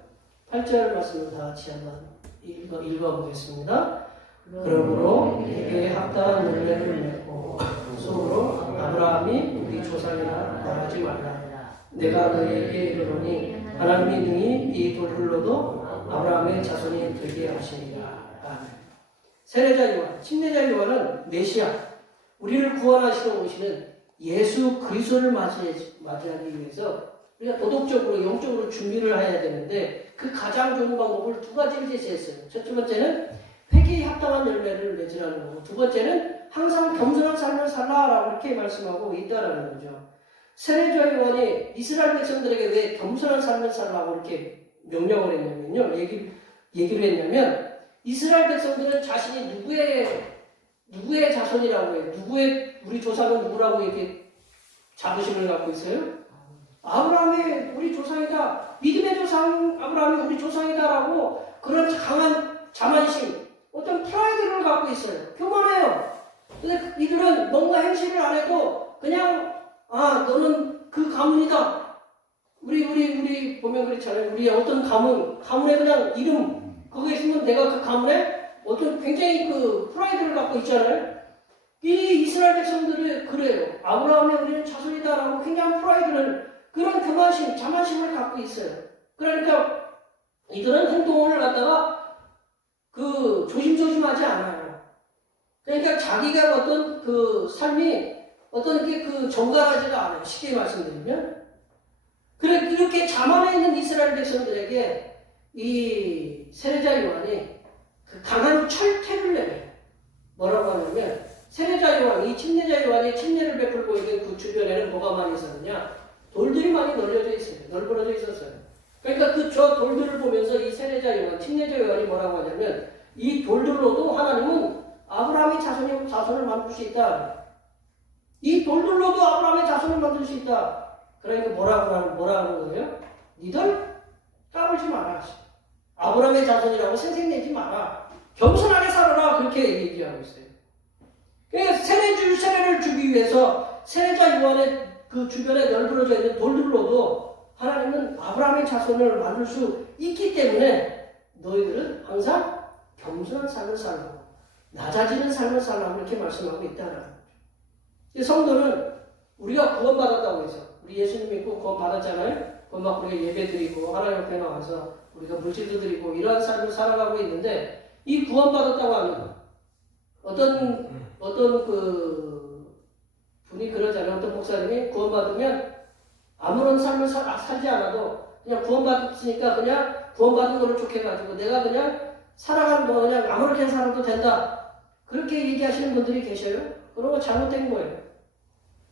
8절 말씀을 다 같이 한번 읽어보겠습니다. 그러므로 회개에 합당한 열매를 맺고 속으로 아브라함이 우리 조상이라 말하지 말라. 내가 너희에게 이르노니 하나님이 능히 이 돌들로도 아브라함의 자손이 되게 하시니라. 세례자 요한, 침례자 요한은 메시아, 우리를 구원하시러 오시는 예수 그리스도를 맞이하기 위해서 우리가 도덕적으로 영적으로 준비를 해야 되는데 그 가장 좋은 방법을 두 가지를 제시했어요. 첫 번째는 회개에 합당한 열매를 맺으라는 거고 두 번째는 항상 겸손한 삶을 살라라고 이렇게 말씀하고 있다라는 거죠. 세례자 요한이 이스라엘 백성들에게 왜 겸손한 삶을 살라고 이렇게 명령을 했냐면요. 얘기를 했냐면 이스라엘 백성들은 자신이 누구의 자손이라고 해요. 우리 조상은 누구라고 이렇게 자부심을 갖고 있어요? 아브라함이 우리 조상이다. 믿음의 조상 아브라함이 우리 조상이다라고 그런 강한 자만심, 어떤 프라이드를 갖고 있어요. 교만해요. 근데 이들은 뭔가 행실을 안 해도 그냥 너는 그 가문이다. 우리 보면 그렇잖아요. 우리 어떤 가문에 그냥 이름 거기에 있으면 내가 그 가문에 어떤 굉장히 그 프라이드를 갖고 있잖아요. 이 이스라엘 백성들이 그래요. 아브라함의 우리는 자손이다라고 굉장히 프라이드를 그런 교만심, 자만심을 갖고 있어요. 그러니까 이들은 행동을 갖다가 그 조심조심하지 않아요. 그러니까 자기가 어떤 그 삶이 어떤 게 그 정갈하지가 않아요. 쉽게 말씀드리면. 그래 이렇게 자만해 있는 이스라엘 백성들에게 이 세례자 요한이 그 강한 철퇴를 내요. 뭐라고 하냐면 세례자 요한, 이 침례자 요한이 침례를 베풀고 있는 그 주변에는 뭐가 많이 있었느냐? 돌들이 많이 널려져 있어요. 널브러져 있었어요. 그러니까 그 저 돌들을 보면서 이 세례자 요한, 침례자 요한이 뭐라고 하냐면 이 돌들로도 하나님은 아브라함의 자손을 만들 수 있다. 이 돌들로도 아브라함의 자손을 만들 수 있다. 그러니까 뭐라 하는 거예요? 니들 까불지 마라. 아브라함의 자손이라고 생색내지 마라. 겸손하게 살아라. 그렇게 얘기하고 있어요. 그러니까 세례를 주기 위해서 세례자 요한의 그 주변에 널브러져 있는 돌들로도 하나님은 아브라함의 자손을 만들 수 있기 때문에 너희들은 항상 겸손한 삶을 살라고 낮아지는 삶을 살라고 이렇게 말씀하고 있다는 거죠. 성도는 우리가 구원받았다고 해서 우리 예수님 믿고 구원받았잖아요. 구원받고 우리가 예배드리고 하나님 앞에 나와서 우리가 물질도 드리고 이러한 삶을 살아가고 있는데 이 구원받았다고 하면 어떤 그 분이 그러잖아요. 어떤 목사님이 구원받으면 아무런 삶을 살지 않아도 그냥 구원받았으니까 그냥 구원받은 거를 족해가지고 내가 그냥 살아가는 거 그냥 아무렇게 살아도 된다. 그렇게 얘기하시는 분들이 계셔요. 그런 거 잘못된 거예요.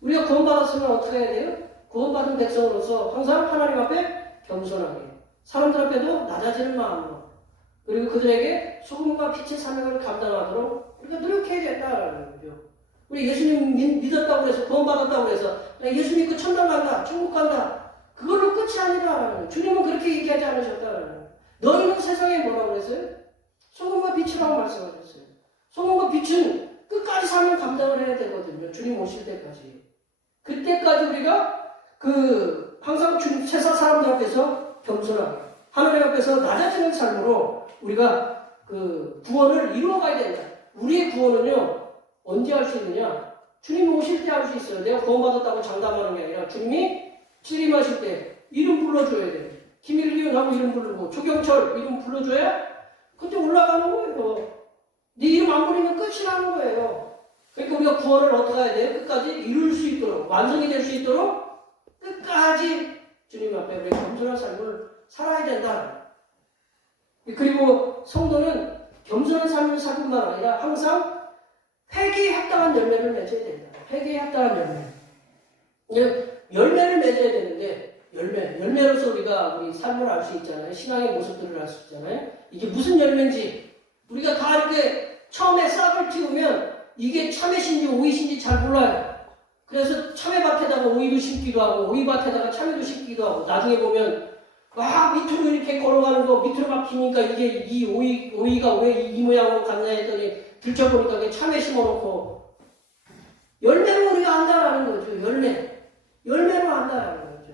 우리가 구원받았으면 어떻게 해야 돼요? 구원받은 백성으로서 항상 하나님 앞에 겸손하게 사람들 앞에도 낮아지는 마음으로 그리고 그들에게 소금과 빛의 사명을 감당하도록 우리가 노력해야 된다는 거죠. 우리 예수님 믿었다고 해서 구원받았다고 해서 예수 믿고 천당 간다, 천국 간다 그걸로 끝이 아니라 주님은 그렇게 얘기하지 않으셨다. 너희는 세상에 뭐라고 그랬어요? 소금과 빛이라고 말씀하셨어요. 소금과 빛은 끝까지 사명 감당을 해야 되거든요. 주님 오실 때까지. 그때까지 우리가 항상 주님 세상 사람들 앞에서 겸손하게 하나님 앞에서 낮아지는 삶으로 우리가 구원을 이루어가야 된다. 우리의 구원은요 언제 할 수 있느냐? 주님 오실 때 할 수 있어요. 내가 구원받았다고 장담하는 게 아니라 주님이 재림하실 때 이름 불러줘야 돼요. 김일기훈하고 이름 부르고 조경철 이름 불러줘야 그때 올라가는 거예요. 네 이름 안 부르면 끝이 나는 거예요. 그러니까 우리가 구원을 어떻게 해야 돼요? 끝까지 이룰 수 있도록 완성이 될 수 있도록 끝까지 주님 앞에 우리 겸손한 삶을 살아야 된다. 그리고 성도는 겸손한 삶을 살 뿐만 아니라 항상 회개에 합당한 열매를 맺어야 된다. 회개에 합당한 열매를 맺어야 되는데 열매로서 우리 삶을 알 수 있잖아요. 신앙의 모습들을 알 수 있잖아요. 이게 무슨 열매인지 우리가 다 이렇게 처음에 싹을 틔우면 이게 참외신지 오이신지 잘 몰라요. 그래서 참외밭에다가 오이도 심기도 하고 오이밭에다가 참외도 심기도 하고 나중에 보면 막 밑으로 이렇게 걸어가는 거 밑으로 막히니까 이게 이 오이가 왜 이 모양으로 갔나 했더니 들춰보니까 그게 참외 심어놓고 열매로 우리가 안다라는 거죠. 열매로 안다라는 거죠.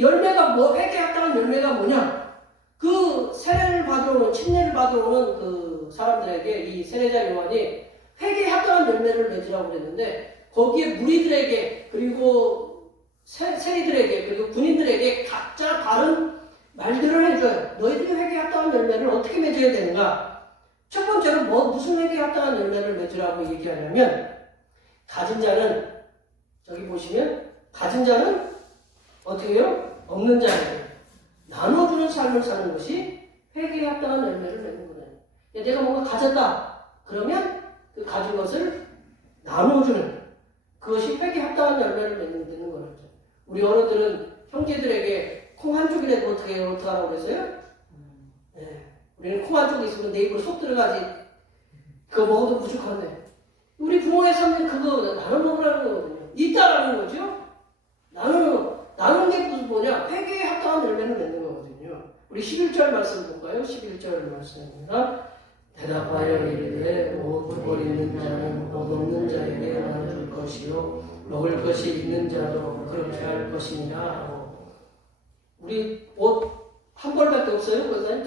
열매가 회개에 합당한 열매가 뭐냐? 그 세례를 받으러 오는 침례를 받으러 오는 그 사람들에게 이 세례자 요한이 회개에 합당한 열매를 맺으라고 그랬는데 거기에 무리들에게 그리고 세리들에게 그리고 군인들에게 각자 다른 말들을 해줘요. 너희들이 회개에 합당한 열매를 어떻게 맺어야 되는가? 첫 번째로 무슨 회개에 합당한 열매를 맺으라고 얘기하냐면 가진 자는 저기 보시면 가진 자는 어떻게 해요? 없는 자에게 나눠주는 삶을 사는 것이 회개에 합당한 열매를 맺는 거예요. 내가 뭔가 가졌다. 그러면 그 가진 것을 나눠주는 그것이 회개에 합당한 열매를 맺는 거죠. 우리 어른들은 형제들에게 콩 한 쪽이라도 어떻게 하라고 그랬어요? 네. 우리는 콩 한 쪽이 있으면 내 입으로 쏙 들어가지. 그거 먹어도 부족한데. 우리 부모의 삶은 그거 나눠 먹으라는 거거든요. 있다라는 거죠. 나누는 게 무슨 뭐냐? 회개에 합당한 열매를 맺는 거거든요. 우리 11절 말씀 볼까요? 11절 말씀입니다. 대답하여 이르되 옷 있는 자는 옷 없는 자에게 나눠줄 것이요 먹을 것이 있는 자도 그렇게 할 것이니라. 우리 옷 한 벌밖에 없어요? 그러니까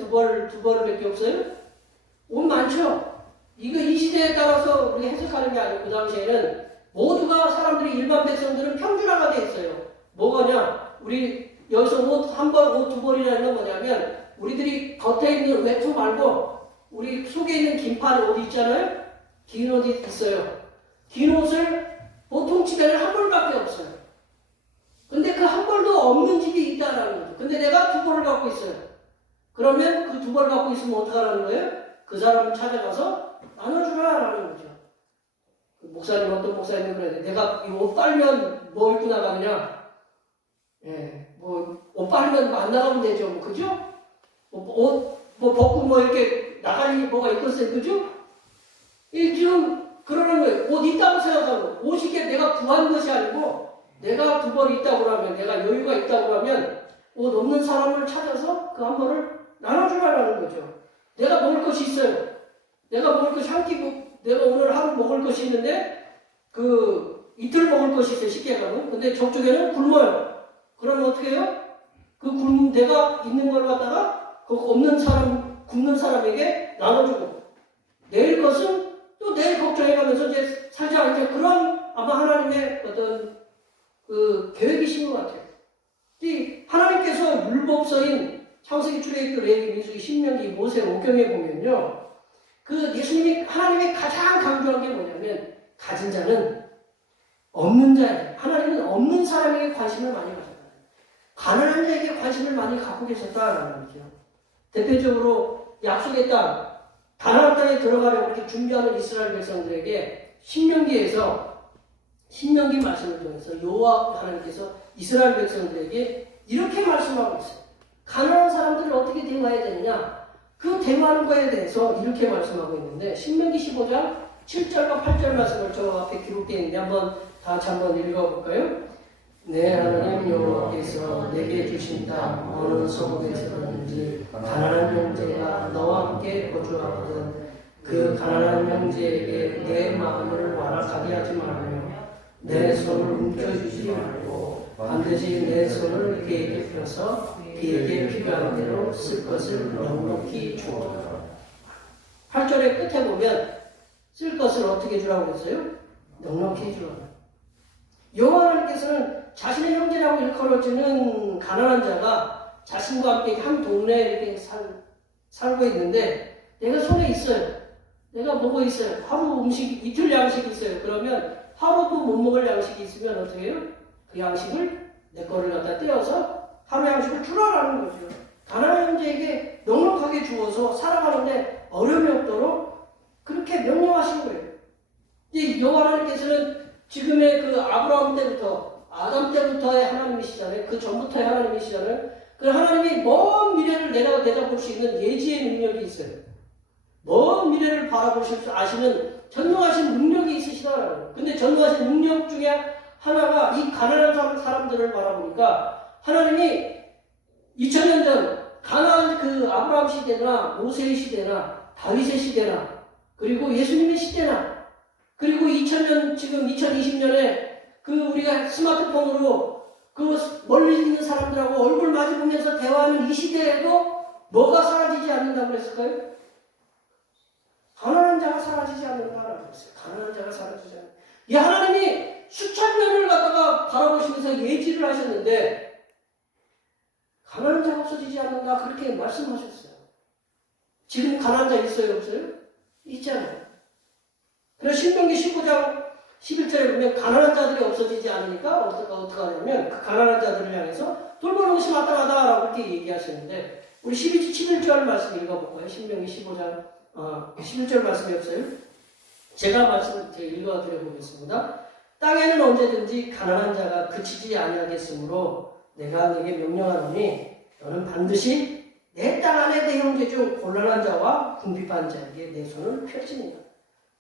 두 벌밖에 없어요? 옷 많죠? 이거 이 시대에 따라서 우리가 해석하는 게 아니고 그 당시에는 모두가 사람들이 일반 백성들은 평준화가 돼 있어요. 뭐가냐? 우리 여기서 옷 한 벌, 옷 두 벌이라는 건 뭐냐면 우리들이 겉에 있는 외투 말고 우리 속에 있는 긴팔 옷 있잖아요. 긴 옷이 있어요. 긴 옷을 보통 집에는 한 벌밖에 없어요. 근데 그 한 벌도 없는 집이 있다라는 거죠. 근데 내가 두 벌을 갖고 있어요. 그러면 그 두 벌 갖고 있으면 어떡하라는 거예요? 그 사람을 찾아가서 나눠주라라는 거죠. 목사님, 어떤 목사님이 그래요. 내가 이 옷 빨면 뭐 입고 나가느냐? 예, 옷 빨면 안 나가면 되죠. 그죠? 옷 벗고 이렇게 나갈 일이 뭐가 있겠어요. 그죠? 이 지금 그러는 거예요. 옷 있다고 생각하고, 옷이 내가 구한 것이 아니고, 내가 두 벌 있다고 하면, 내가 여유가 있다고 하면, 옷 없는 사람을 찾아서 그 한 벌을 나눠주라는 거죠. 내가 먹을 것이 있어요. 내가 먹을 것이 한 끼고, 내가 오늘 하루 먹을 것이 있는데, 이틀 먹을 것이 있어요. 쉽게 가면. 근데 저쪽에는 굶어요. 그러면 어떻게 해요? 내가 있는 걸 갖다가, 그 없는 사람, 굶는 사람에게 나눠주고, 내일 것은 또 내일 걱정해가면서 이제 살자. 이제 그런 아마 하나님의 어떤 계획이신 것 같아요. 이 하나님께서 율법서인 창세기, 출애굽기, 레위기, 민수기, 신명기, 모세, 오경에 보면요. 예수님이 하나님이 가장 강조한 게 뭐냐면 가진 자는 없는 자예요. 하나님은 없는 사람에게 관심을 많이 가졌다. 가난한 자에게 관심을 많이 갖고 계셨다라는 거죠. 대표적으로 약속의 땅, 가나안 땅에 들어가려고 이렇게 준비하는 이스라엘 백성들에게 신명기 말씀을 통해서 여호와 하나님께서 이스라엘 백성들에게 이렇게 말씀하고 있어요. 가난한 사람들을 어떻게 대우해야 되느냐? 그 대우하는 거에 대해서 이렇게 말씀하고 있는데 신명기 15장 7절과 8절 말씀을 저 앞에 기록되어 있는데 다 같이 한번 읽어볼까요? 내 하나님 여호와께서 내게 주신 땅 어느 성읍에서든지 가난한 형제가 너와 함께 거주하거든 그 가난한 형제에게 내 마음을 완악하게 하지 말며 내 손을 움켜쥐지 말고 반드시 내 손을 그에게 펴서 그에게 필요한 대로 쓸 것을 넉넉히 주어라. 8절의 끝에 보면 쓸 것을 어떻게 주라고 했어요? 넉넉히 주어라. 여호와 하나님께서는 자신의 형제라고 일컬어지는 가난한 자가 자신과 함께 한 동네에 이렇게 살고 있는데 내가 손에 있어요. 내가 먹고 있어요. 하루 음식, 이틀 양식이 있어요. 그러면 하루도 못 먹을 양식이 있으면 어떻게 해요? 그 양식을 내 거를 갖다 떼어서 하루 양식을 주라라는 거죠. 가난한 형제에게 넉넉하게 주어서 살아가는데 어려움이 없도록 그렇게 명령하신 거예요. 이 여호와 하나님께서는 지금의 아브라함 때부터 아담 때부터의 하나님이시잖아요. 그 전부터의 하나님이시잖아요. 그 하나님이 먼 미래를 내다볼 수 있는 예지의 능력이 있어요. 먼 미래를 바라보실 수 아시는 전능하신 능력이 있으시다. 근데 전능하신 능력 중에 하나가 이 가난한 사람들을 바라보니까 하나님이 2000년 전 가나안 아브라함 시대나 모세의 시대나 다윗의 시대나 그리고 예수님의 시대나 그리고 2000년 지금 2020년에 우리가 스마트폰으로 멀리 있는 사람들하고 얼굴 마주보면서 대화하는 이 시대에도 뭐가 사라지지 않는다고 그랬을까요? 가난한 자가 사라지지 않는다라고 했어요. 가난한 자가 사라지지 않는다. 이 하나님이 수천 년을 갖다가 바라보시면서 예지를 하셨는데 가난한 자가 없어지지 않는다 그렇게 말씀하셨어요. 지금 가난한 자 있어요? 없어요? 있잖아요. 그래서 신명기 15장 11절에 보면 가난한 자들이 없어지지 않으니까 어떻게 하냐면 그 가난한 자들을 향해서 돌보는 것이 마땅하다라고 이렇게 얘기하시는데 우리 11절 말씀 읽어볼까요? 신명기 15장 11절 말씀이 없어요? 제가 읽어드려 보겠습니다. 땅에는 언제든지 가난한 자가 그치지 아니하겠으므로 내가 네게 명령하노니 너는 반드시 내 땅 안에 내 형제 중 곤란한 자와 궁핍한 자에게 내 손을 펼치니라.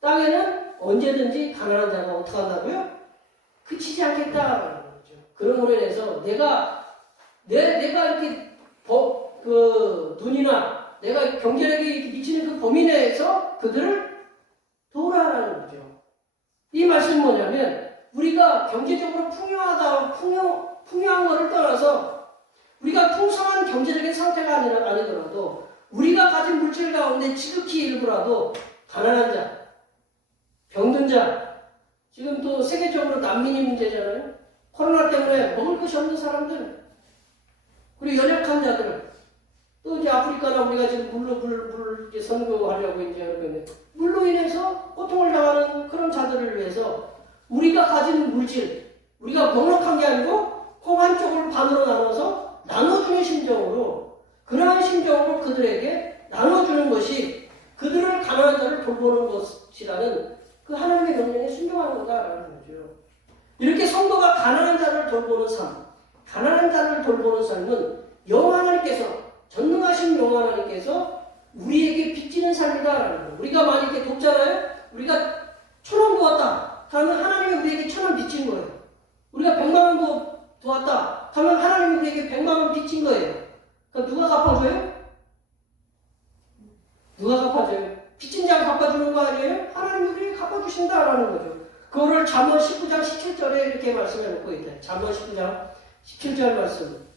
땅에는 언제든지 가난한 자가 어떻게 한다고요? 그치지 않겠다라는 거죠. 그런 인해서 내가 이렇게 눈이나 내가 경제력이 미치는 그 범위 내에서 그들을 도우라는 거죠. 이 말씀은 뭐냐면 우리가 경제적으로 풍요한 것을 떠나서 우리가 풍성한 경제적인 상태가 아니더라도 우리가 가진 물질 가운데 지극히 일부라도 가난한 자, 병든 자, 지금 또 세계적으로 난민이 문제잖아요. 코로나 때문에 먹을 것이 없는 사람들, 그리고 연약한 자들, 또 이제 아프리카나 우리가 지금 물로 이제 선교하려고 이제 하는 건데, 물로 인해서 고통을 당하는 그런 자들을 위해서 우리가 가진 물질, 우리가 넉넉한 게 아니고 콩 한쪽을 반으로 나눠서 나눠주는 심정으로, 그러한 심정으로 그들에게 나눠주는 것이 그들을 가난한 자를 돌보는 것이라는 그 하나님의 명령에 순종하는 거다라는 거죠. 이렇게 성도가 가난한 자를 돌보는 삶, 가난한 자를 돌보는 삶은 여호와 하나님께서, 전능하신 여호와 하나님께서 우리에게 빚지는 삶이다라는 거예요. 우리가 많이 이렇게 돕잖아요. 우리가 1,000원 도왔다 하면 하나님이 우리에게 1,000원 빚진 거예요. 우리가 100만 원 도왔다 하면 하나님이 우리에게 100만 원 빚진 거예요. 그럼 누가 갚아줘요? 누가 갚아줘요? 빚진 자가 갚아주는 거 아니에요? 하나님이 우리에게 갚아주신다라는 거죠. 그거를 잠언 19장 17절에 이렇게 말씀해 놓고 있대요. 잠언 19장 17절 말씀.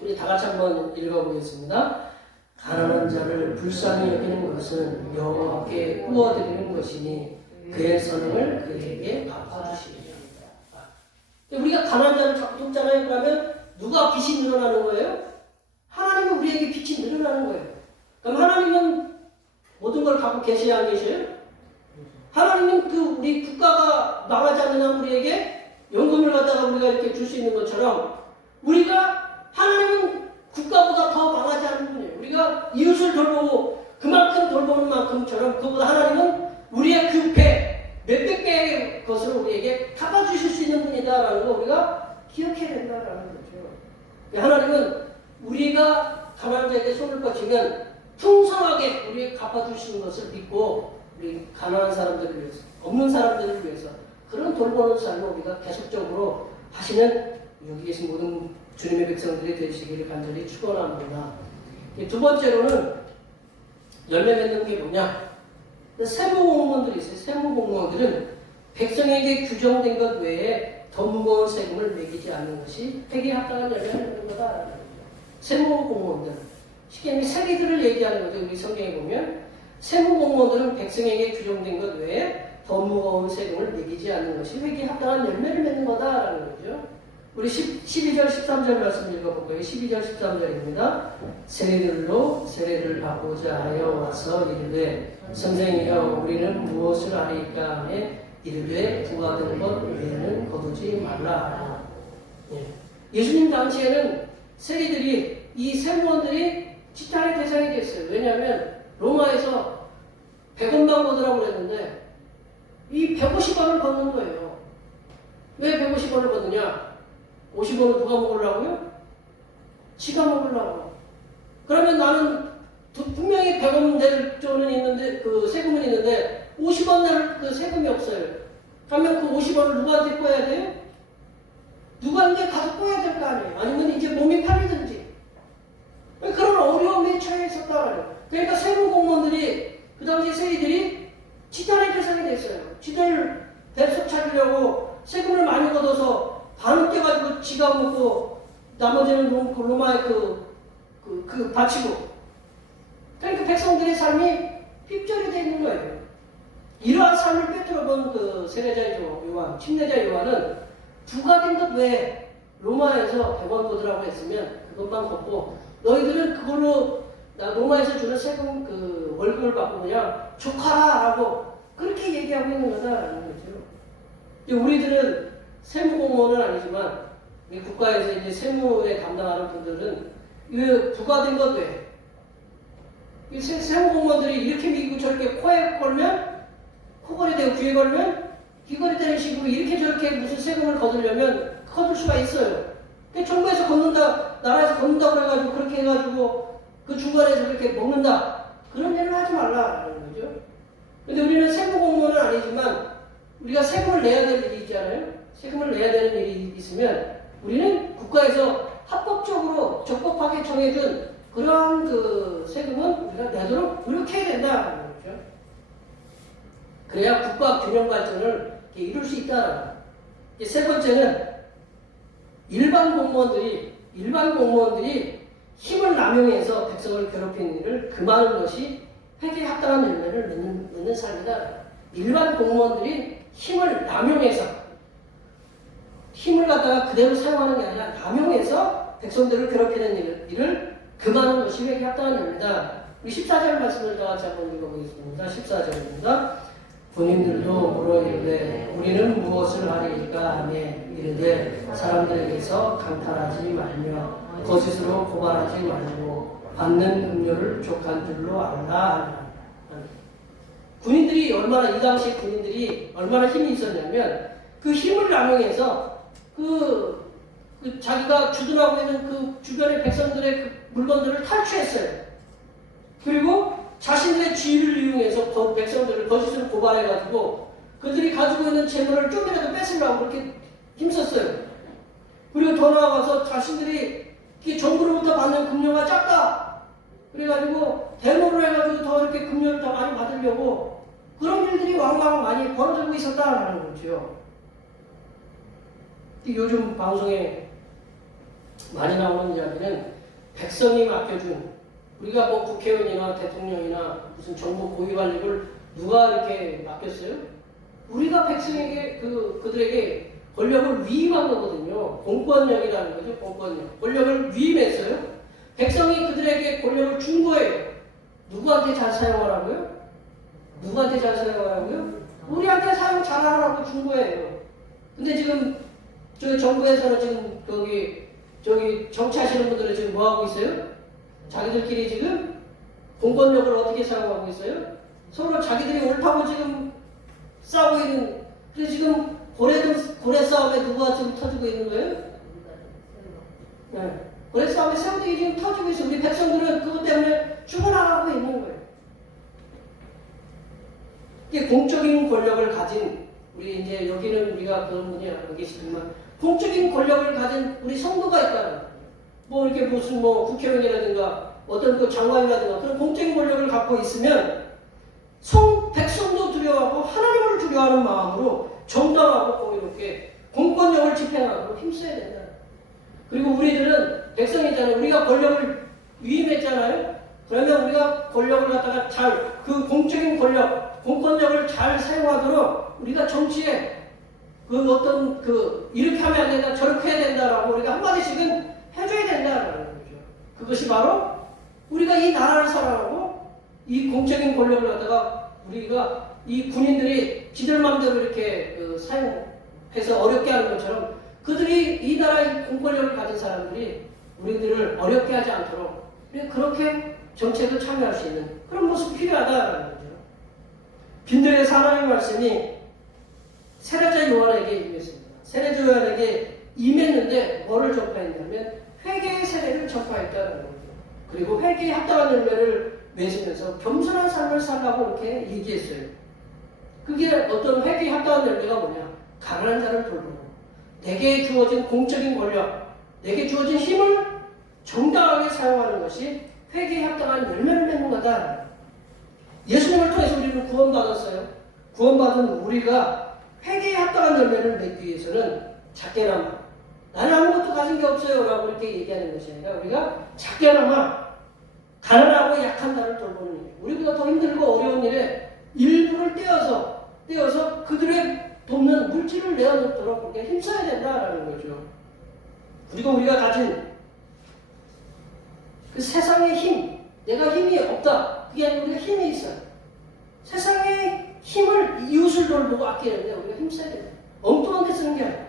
우리 다 같이 한번 읽어보겠습니다. 가난한 자를 불쌍히 여기는 것은 여호와께 구워드리는 것이니 그의 선행을 그에게 갚아주시리라. 우리가 가난한 자를 자꾸 돕잖아요. 그러면 누가 빚이 늘어나는 거예요? 하나님은 우리에게 빚이 늘어나는 거예요. 그럼 하나님은 모든 걸 갖고 계셔야 안 계셔요? 하나님은 그 우리 국가가 망하지 않는 한 우리에게 연금을 갖다가 우리가 이렇게 줄 수 있는 것처럼, 우리가 하나님은 국가보다 더 망하지 않는 분이에요. 우리가 이웃을 돌보고 그만큼 돌보는 만큼처럼 그보다 하나님은 우리의 그 배, 몇백 배의 것을 우리에게 갚아주실 수 있는 분이다라는 거 우리가 기억해야 된다라는 거죠. 하나님은 우리가 가난한 자에게 손을 뻗치면 풍성하게 우리에게 갚아주시는 것을 믿고, 우리 가난한 사람들을 위해서, 없는 사람들을 위해서 그런 돌보는 삶을 우리가 계속적으로 하시는 여기 계신 모든 주님의 백성들이 되시기를 간절히 축원합니다. 두 번째로는 열매 맺는 게 뭐냐? 세무공무원들이 있어요. 세무공무원들은 백성에게 규정된 것 외에 더 무거운 세금을 매기지 않는 것이 회계에 합당한 열매를 맺는 거다라는 거죠. 세무공무원들, 쉽게 말해 세리들을 얘기하는 거죠. 우리 성경에 보면 세무공무원들은 백성에게 규정된 것 외에 더 무거운 세금을 매기지 않는 것이 회계에 합당한 열매를 맺는 거다라는 거죠. 우리 12절 13절 말씀 읽어볼까요? 12절 13절입니다. 세리들로 세례를 받고자 하여 와서 이르되 선생이여 우리는 무엇을 하리까 하매 이르되 부과되는 것 외에는 거두지 말라. 예수님 당시에는 세리들이, 이 세무원들이 지탄의 대상이 됐어요. 왜냐하면 로마에서 100원만 거두라고 그랬는데 이 150원을 걷는 거예요. 왜 150원을 걷느냐? 50원을 누가 먹으려고요? 지가 먹으려고. 그러면 나는 분명히 100원 낼 돈은 있는데, 그 세금은 있는데 50원 낼 그 세금이 없어요. 그러면 그 50원을 누구한테 꺼야 돼요? 누구한테 가서 꺼야 될 거 아니에요. 아니면 이제 몸이 팔리든지. 그런 어려움에 처해 있었다고요. 그러니까 세무공무원들이, 그 당시 세리들이 지탄의 대상이 됐어요. 지들 대속 차리려고 세금을 많이 걷어서 반을 떼가지고 지가 먹고 나머지는 로마에 바치고. 그러니까 백성들의 삶이 핍절이 되어 있는 거예요. 이러한 삶을 꿰뚫어본 그 세례자 요한, 침례자 요한은 부과된 것 외에 로마에서 100원 걷으라고 했으면 그것만 걷고, 너희들은 그걸로 로마에서 주는 세금 그 월급을 받고 그냥 족하라 라고 그렇게 얘기하고 있는 거다라는 거죠. 우리들은 세무공무원은 아니지만 우리 국가에서 이제 세무에 담당하는 분들은 이 부과된 것 외에 이 세무공무원들이 이렇게 미고 저렇게 코에 걸면 코걸이 되고 귀에 걸면 귀걸이 되는 식으로 이렇게 저렇게 무슨 세금을 거두려면 거둘 수가 있어요. 정부에서 걷는다, 나라에서 걷는다 그래가지고 그렇게 해가지고 그 중간에서 그렇게 먹는다, 그런 일을 하지 말라라는 거죠. 근데 우리는 세무공무원은 아니지만 우리가 세금을 내야 될 일이 있잖아요. 세금을 내야 되는 일이 있으면 우리는 국가에서 합법적으로 적법하게 정해준 그러한 그 세금은 우리가 내도록 노력해야 된다는 거죠. 그래야 국가 균형 발전을 이룰 수 있다. 세 번째는 일반 공무원들이 힘을 남용해서 백성을 괴롭히는 일을 금하는 것이 회개에 합당한 열매를 맺는 삶이다. 일반 공무원들이 힘을 남용해서 힘을 갖다가 그대로 사용하는 게 아니라 남용해서 백성들을 괴롭히는 일을 금하는 것이 회개에 합당한 열매다. 우리 14절 말씀을 다 같이 한번 읽어보겠습니다. 14절입니다. 군인들도 물어 이르되 우리는 무엇을 하리이까 하며 이르되 사람들에게서 강탈하지 말며 거짓으로 고발하지 말고 받는 음료를 족한 줄로 알라. 군인들이 얼마나 이 당시 군인들이 얼마나 힘이 있었냐면 그 힘을 남용해서 그 자기가 주둔하고 있는 그 주변의 백성들의 그 물건들을 탈취했어요. 그리고 자신들의 지위를 이용해서 백성들을 거짓으로 고발해가지고 그들이 가지고 있는 재물을 좀이라도 뺏으려고 그렇게 힘썼어요. 그리고 더 나아가서 자신들이 정부로부터 받는 급료가 작다. 그래가지고 대모를 해가지고 더 이렇게 급료를 더 많이 받으려고 그런 일들이 왕왕 많이 벌어지고 있었다라는 거죠. 요즘 방송에 많이 나오는 이야기는 백성이 맡겨준 우리가 뭐 국회의원이나 대통령이나 무슨 정부 고위 관리를 누가 이렇게 맡겼어요? 우리가 백성에게 그들에게 권력을 위임한 거거든요. 공권력이라는 거죠. 공권력. 권력을 위임했어요. 백성이 그들에게 권력을 준 거예요. 누구한테 잘 사용하라고요? 누구한테 잘 사용하라고요? 우리한테 사용 잘하라고 준 거예요. 근데 지금 저 정부에서는 지금 저기 정치하시는 분들은 지금 뭐 하고 있어요? 자기들끼리 지금 공권력을 어떻게 사용하고 있어요? 서로 자기들이 옳다고 지금 싸우고 있는. 그래서 지금 고래 싸움에 누가 지금 터지고 있는 거예요? 네. 고래 싸움에 새우등이 지금 터지고 있어요. 우리 백성들은 그것 때문에 죽어나가고 있는 거예요. 이게 공적인 권력을 가진 우리 이제 여기는 우리가 그런 분이 안 계시지만 공적인 권력을 가진 우리 성도가 있다는 거예요. 뭐 이렇게 무슨 뭐 국회의원이라든가 어떤 그 장관이라든가 그런 공적인 권력을 갖고 있으면 백성도 두려워하고 하나님을 두려워하는 마음으로 정당하고 공의롭게 공권력을 집행하도록 힘써야 된다. 그리고 우리들은 백성이잖아요. 우리가 권력을 위임했잖아요. 그러면 우리가 권력을 갖다가 잘 그 공적인 권력, 공권력을 잘 사용하도록 우리가 정치에 이렇게 하면 안 된다, 저렇게 해야 된다라고 우리가 한마디씩은 해줘야 된다라는 거죠. 그것이 바로 우리가 이 나라를 사랑하고 이 공적인 권력을 갖다가 우리가 이 군인들이 지들 마음대로 이렇게 사용해서 어렵게 하는 것처럼 그들이 이 나라의 공권력을 가진 사람들이 우리들을 어렵게 하지 않도록 그렇게 정책을 참여할 수 있는 그런 모습이 필요하다라는 거죠. 빈들의 하나님의 말씀이 세례자 요한에게 임했습니다. 세례자 요한에게 임했는데 뭐를 전파했냐면 회개의 세례를 전파했다는 거죠. 그리고 회개에 합당한 열매를 맺으면서 겸손한 삶을 살라고 이렇게 얘기했어요. 그게 어떤 회개에 합당한 열매가 뭐냐? 가난한 자를 돌보고 내게 주어진 공적인 권력, 내게 주어진 힘을 정당하게 사용하는 것이 회개에 합당한 열매를 맺는 거다. 예수님을 통해서 우리는 구원받았어요. 구원받은 우리가 회개에 합당한 열매를 맺기 위해서는 작게나마 나는 아무것도 가진 게 없어요 라고 이렇게 얘기하는 것이 아니라 우리가 작게나마 가난하고 약한 자를 돌보는 일, 우리보다 더 힘들고 어려운 일에 일부를 떼어서 그들의 돕는 물질을 내어놓도록 우리가 힘써야 된다라는 거죠. 그리고 우리가 가진 그 세상의 힘, 내가 힘이 없다. 그게 아니라 우리가 힘이 있어. 세상의 힘을 이웃을 돌보고 아끼는데 우리가 힘써야 된다. 엉뚱하게 쓰는 게 아니라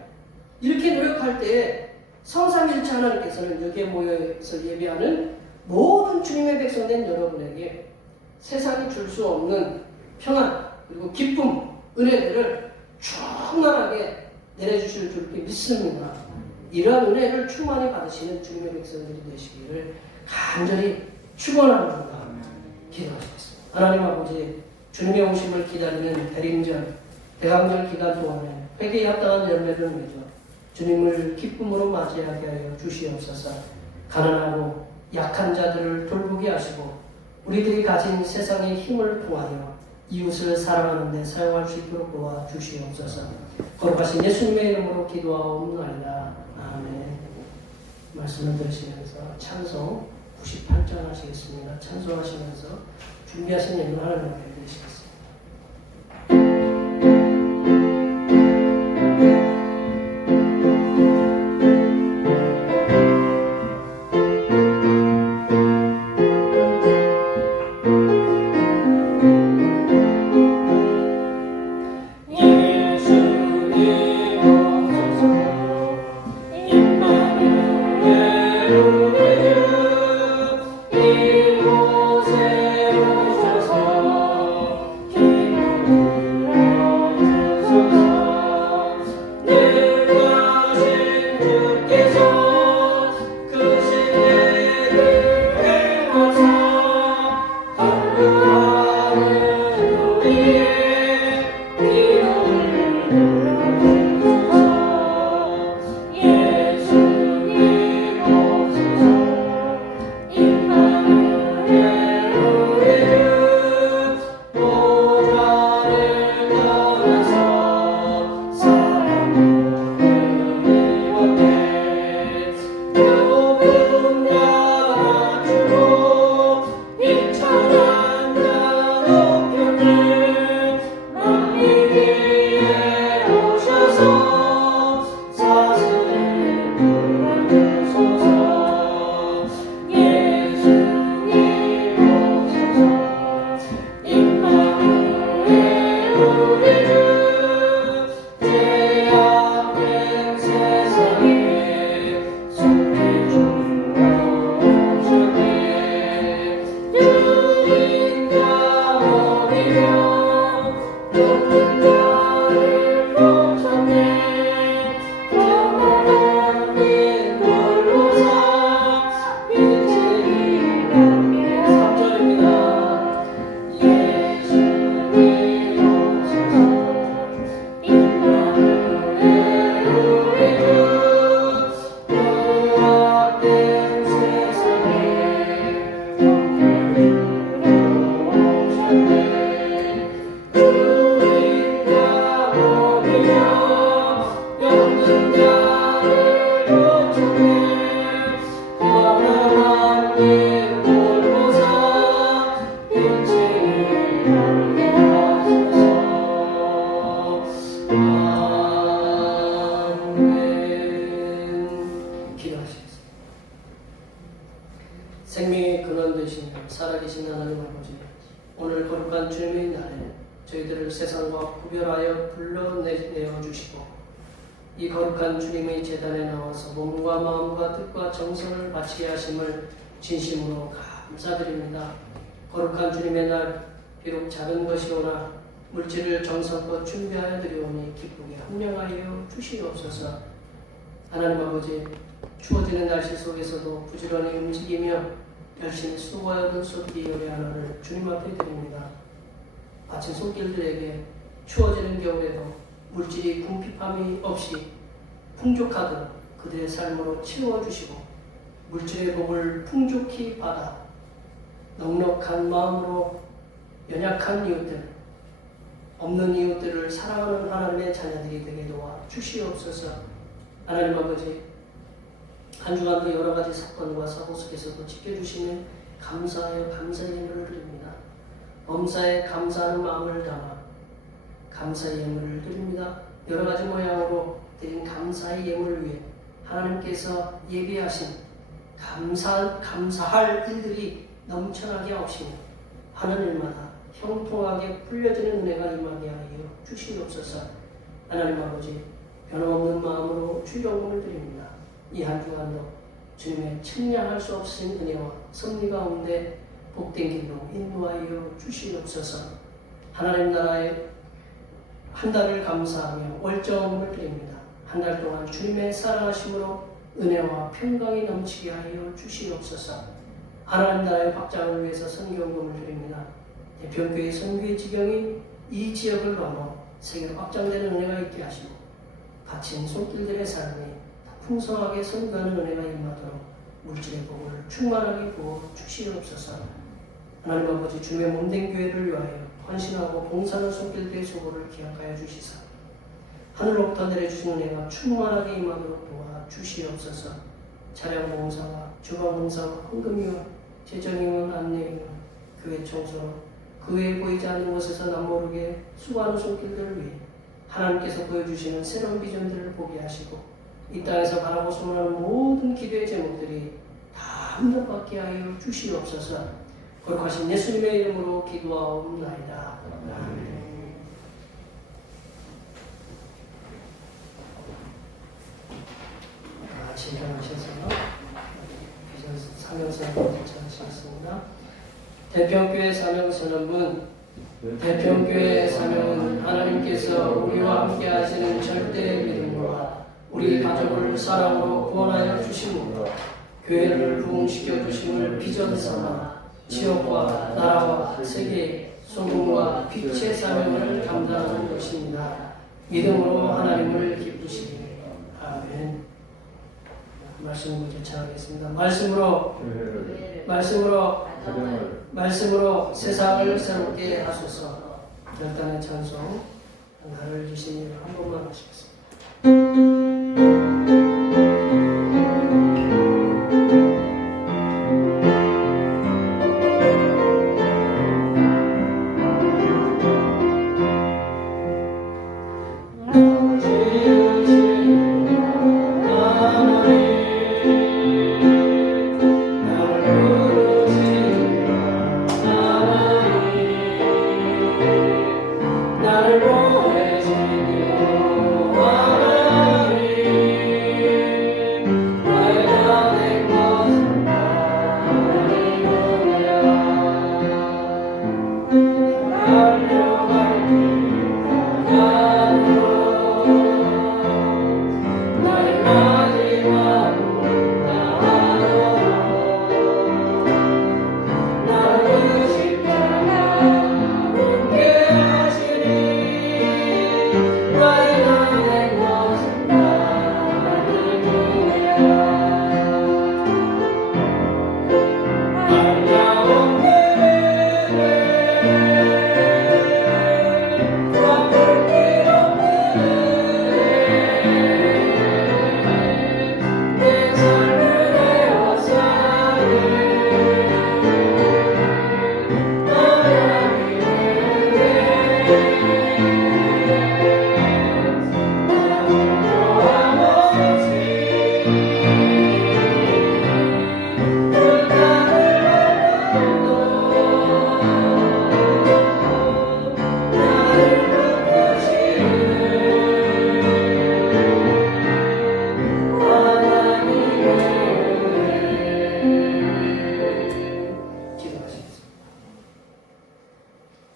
이렇게 노력할 때에 성삼일체 하나님께서는 여기에 모여서 예배하는 모든 주님의 백성된 여러분에게 세상이 줄 수 없는 평안 그리고 기쁨, 은혜들을 충만하게 내려주실 줄 믿습니다. 이러한 은혜를 충만히 받으시는 주님의 백성들이 되시기를 간절히 축원합니다. 기도하시겠습니다. 하나님 아버지, 주님의 오심을 기다리는 대림절, 대강절 기간 동안에 회개에 합당한 열매를 맺어 주님을 기쁨으로 맞이하게 하여 주시옵소서. 가난하고 약한 자들을 돌보게 하시고 우리들이 가진 세상의 힘을 통하여 이웃을 사랑하는 데 사용할 수 있도록 도와주시옵소서. 거룩하신 예수님의 이름으로 기도하옵나이다. 아멘. 말씀을 들으시면서 찬송 98장 하시겠습니다. 찬송하시면서 준비하신 예물 하나님 앞에 드리시겠습니다. 생명의 근원 되신 살아계신 하나님 아버지, 오늘 거룩한 주님의 날에 저희들을 세상과 구별하여 불러내어 주시고 이 거룩한 주님의 제단에 나와서 몸과 마음과 뜻과 정성을 바치게 하심을 진심으로 감사드립니다. 거룩한 주님의 날, 비록 작은 것이오나 물질을 정성껏 준비하여 드리오니 기쁘게 합령하여 주시옵소서. 하나님 아버지, 추워지는 날씨 속에서도 부지런히 움직이며 열심히 수고하여던 손길이 요리 하나를 주님 앞에 드립니다. 마치 손길들에게 추워지는 겨울에도 물질이 궁핍함이 없이 풍족하듯 그들의 삶으로 채워주시고 물질의 복을 풍족히 받아 넉넉한 마음으로 연약한 이웃들, 없는 이웃들을 사랑하는 하나님의 자녀들이 되게 도와 주시옵소서. 하나님 아버지, 한 주간도 여러 가지 사건과 사고 속에서도 지켜주시면 감사하여 감사의 예물을 드립니다. 범사에 감사하는 마음을 담아 감사의 예물을 드립니다. 여러 가지 모양으로 드린 감사의 예물을 위해 하나님께서 예비하신 감사할 일들이 넘쳐나게 하시며 하늘마다 형통하게 풀려지는 은혜가 임하게 하여 주시옵소서. 하나님 아버지, 변함없는 마음으로 주 영광을 드립니다. 이 한 주간도 주님의 측량할 수 없으신 은혜와 섭리 가운데 복된 길로 인도하여 주시옵소서. 하나님 나라의 한 달을 감사하며 월정을 드립니다. 한 달 동안 주님의 사랑하심으로 은혜와 평강이 넘치게 하여 주시옵소서. 하나님 나라의 확장을 위해서 선교금을 드립니다. 대평교회 선교의 지경이 이 지역을 넘어 세계로 확장되는 은혜가 있게 하시고 갇힌 손길들의 삶이 풍성하게 선교하는 은혜가 임하도록 물질의 복을 충만하게 부어 주시옵소서. 하나님 아버지, 주님의 몸된 교회를 위하여 헌신하고 봉사하는 손길들의 소고를 기억하여 주시사 하늘로부터 내려주신 은혜가 충만하게 임하도록 도와 주시옵소서. 차량 봉사와 주방 봉사와 헌금위와 재정위원 안내위원 교회 청소 그외에 보이지 않는 곳에서 남모르게 수고하는 손길들을 위해 하나님께서 보여주시는 새로운 비전들을 보게 하시고 이 땅에서 바라고 소원하는 모든 기도의 제목들이 다 응답받게 하여 주시옵소서. 거룩하신 예수님의 이름으로 기도하옵나이다. 아멘. 진정하셔서 사명선언을 제청하시겠습니다. 대평교회 사명선언문. 대평교회 사명은 하나님께서 우리와 함께 하시는 절대의 믿음과 우리 가족을 사랑으로 구원하여 주심으로 교회를 부흥시켜 주심을 비전 삼아 지역과 나라와 세계의 소금과 빛의 사명을 감당하는 것입니다. 믿음으로 하나님을 기쁘시게. 아멘. 말씀으로 제청하겠습니다. 말씀으로 세상을 새롭게 하소서. 결단의 찬송 나를 주신 일 한 번만 하시겠습니다.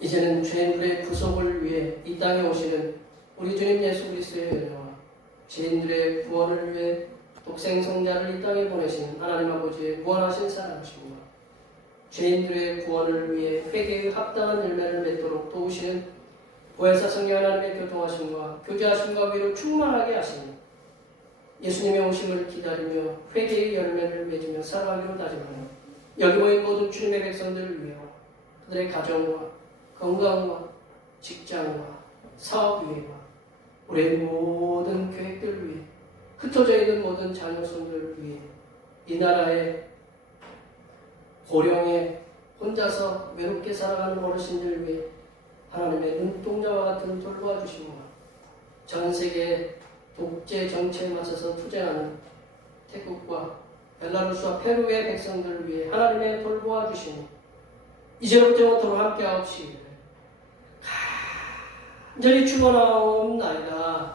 이제는 죄인들의 구속을 위해 이 땅에 오시는 우리 주님 예수 그리스도의 은혜와 죄인들의 구원을 위해 독생 성자를 이 땅에 보내신 하나님 아버지의 무한하신 사랑하심과 죄인들의 구원을 위해 회개의 합당한 열매를 맺도록 도우시는 보혜사 성령 하나님의 교통하심과 교제하심과 위로 충만하게 하시니 예수님의 오심을 기다리며 회개의 열매를 맺으며 살아가기로 다짐하는 여기 모인 모든 주님의 백성들을 위하여 그들의 가정과 건강과 직장과 사업 위에와 우리의 모든 계획들을 위해 흩어져 있는 모든 자녀손들을 위해 이 나라의 고령에 혼자서 외롭게 살아가는 어르신들을 위해 하나님의 눈동자와 같은 돌보아주심과 전 세계 독재 정치에 맞서서 투쟁하는 태국과 벨라루스와 페루의 백성들을 위해 하나님의 돌보아주심이 이제부터 영원토록 함께하옵시기를 간절히 축원하옵나이다.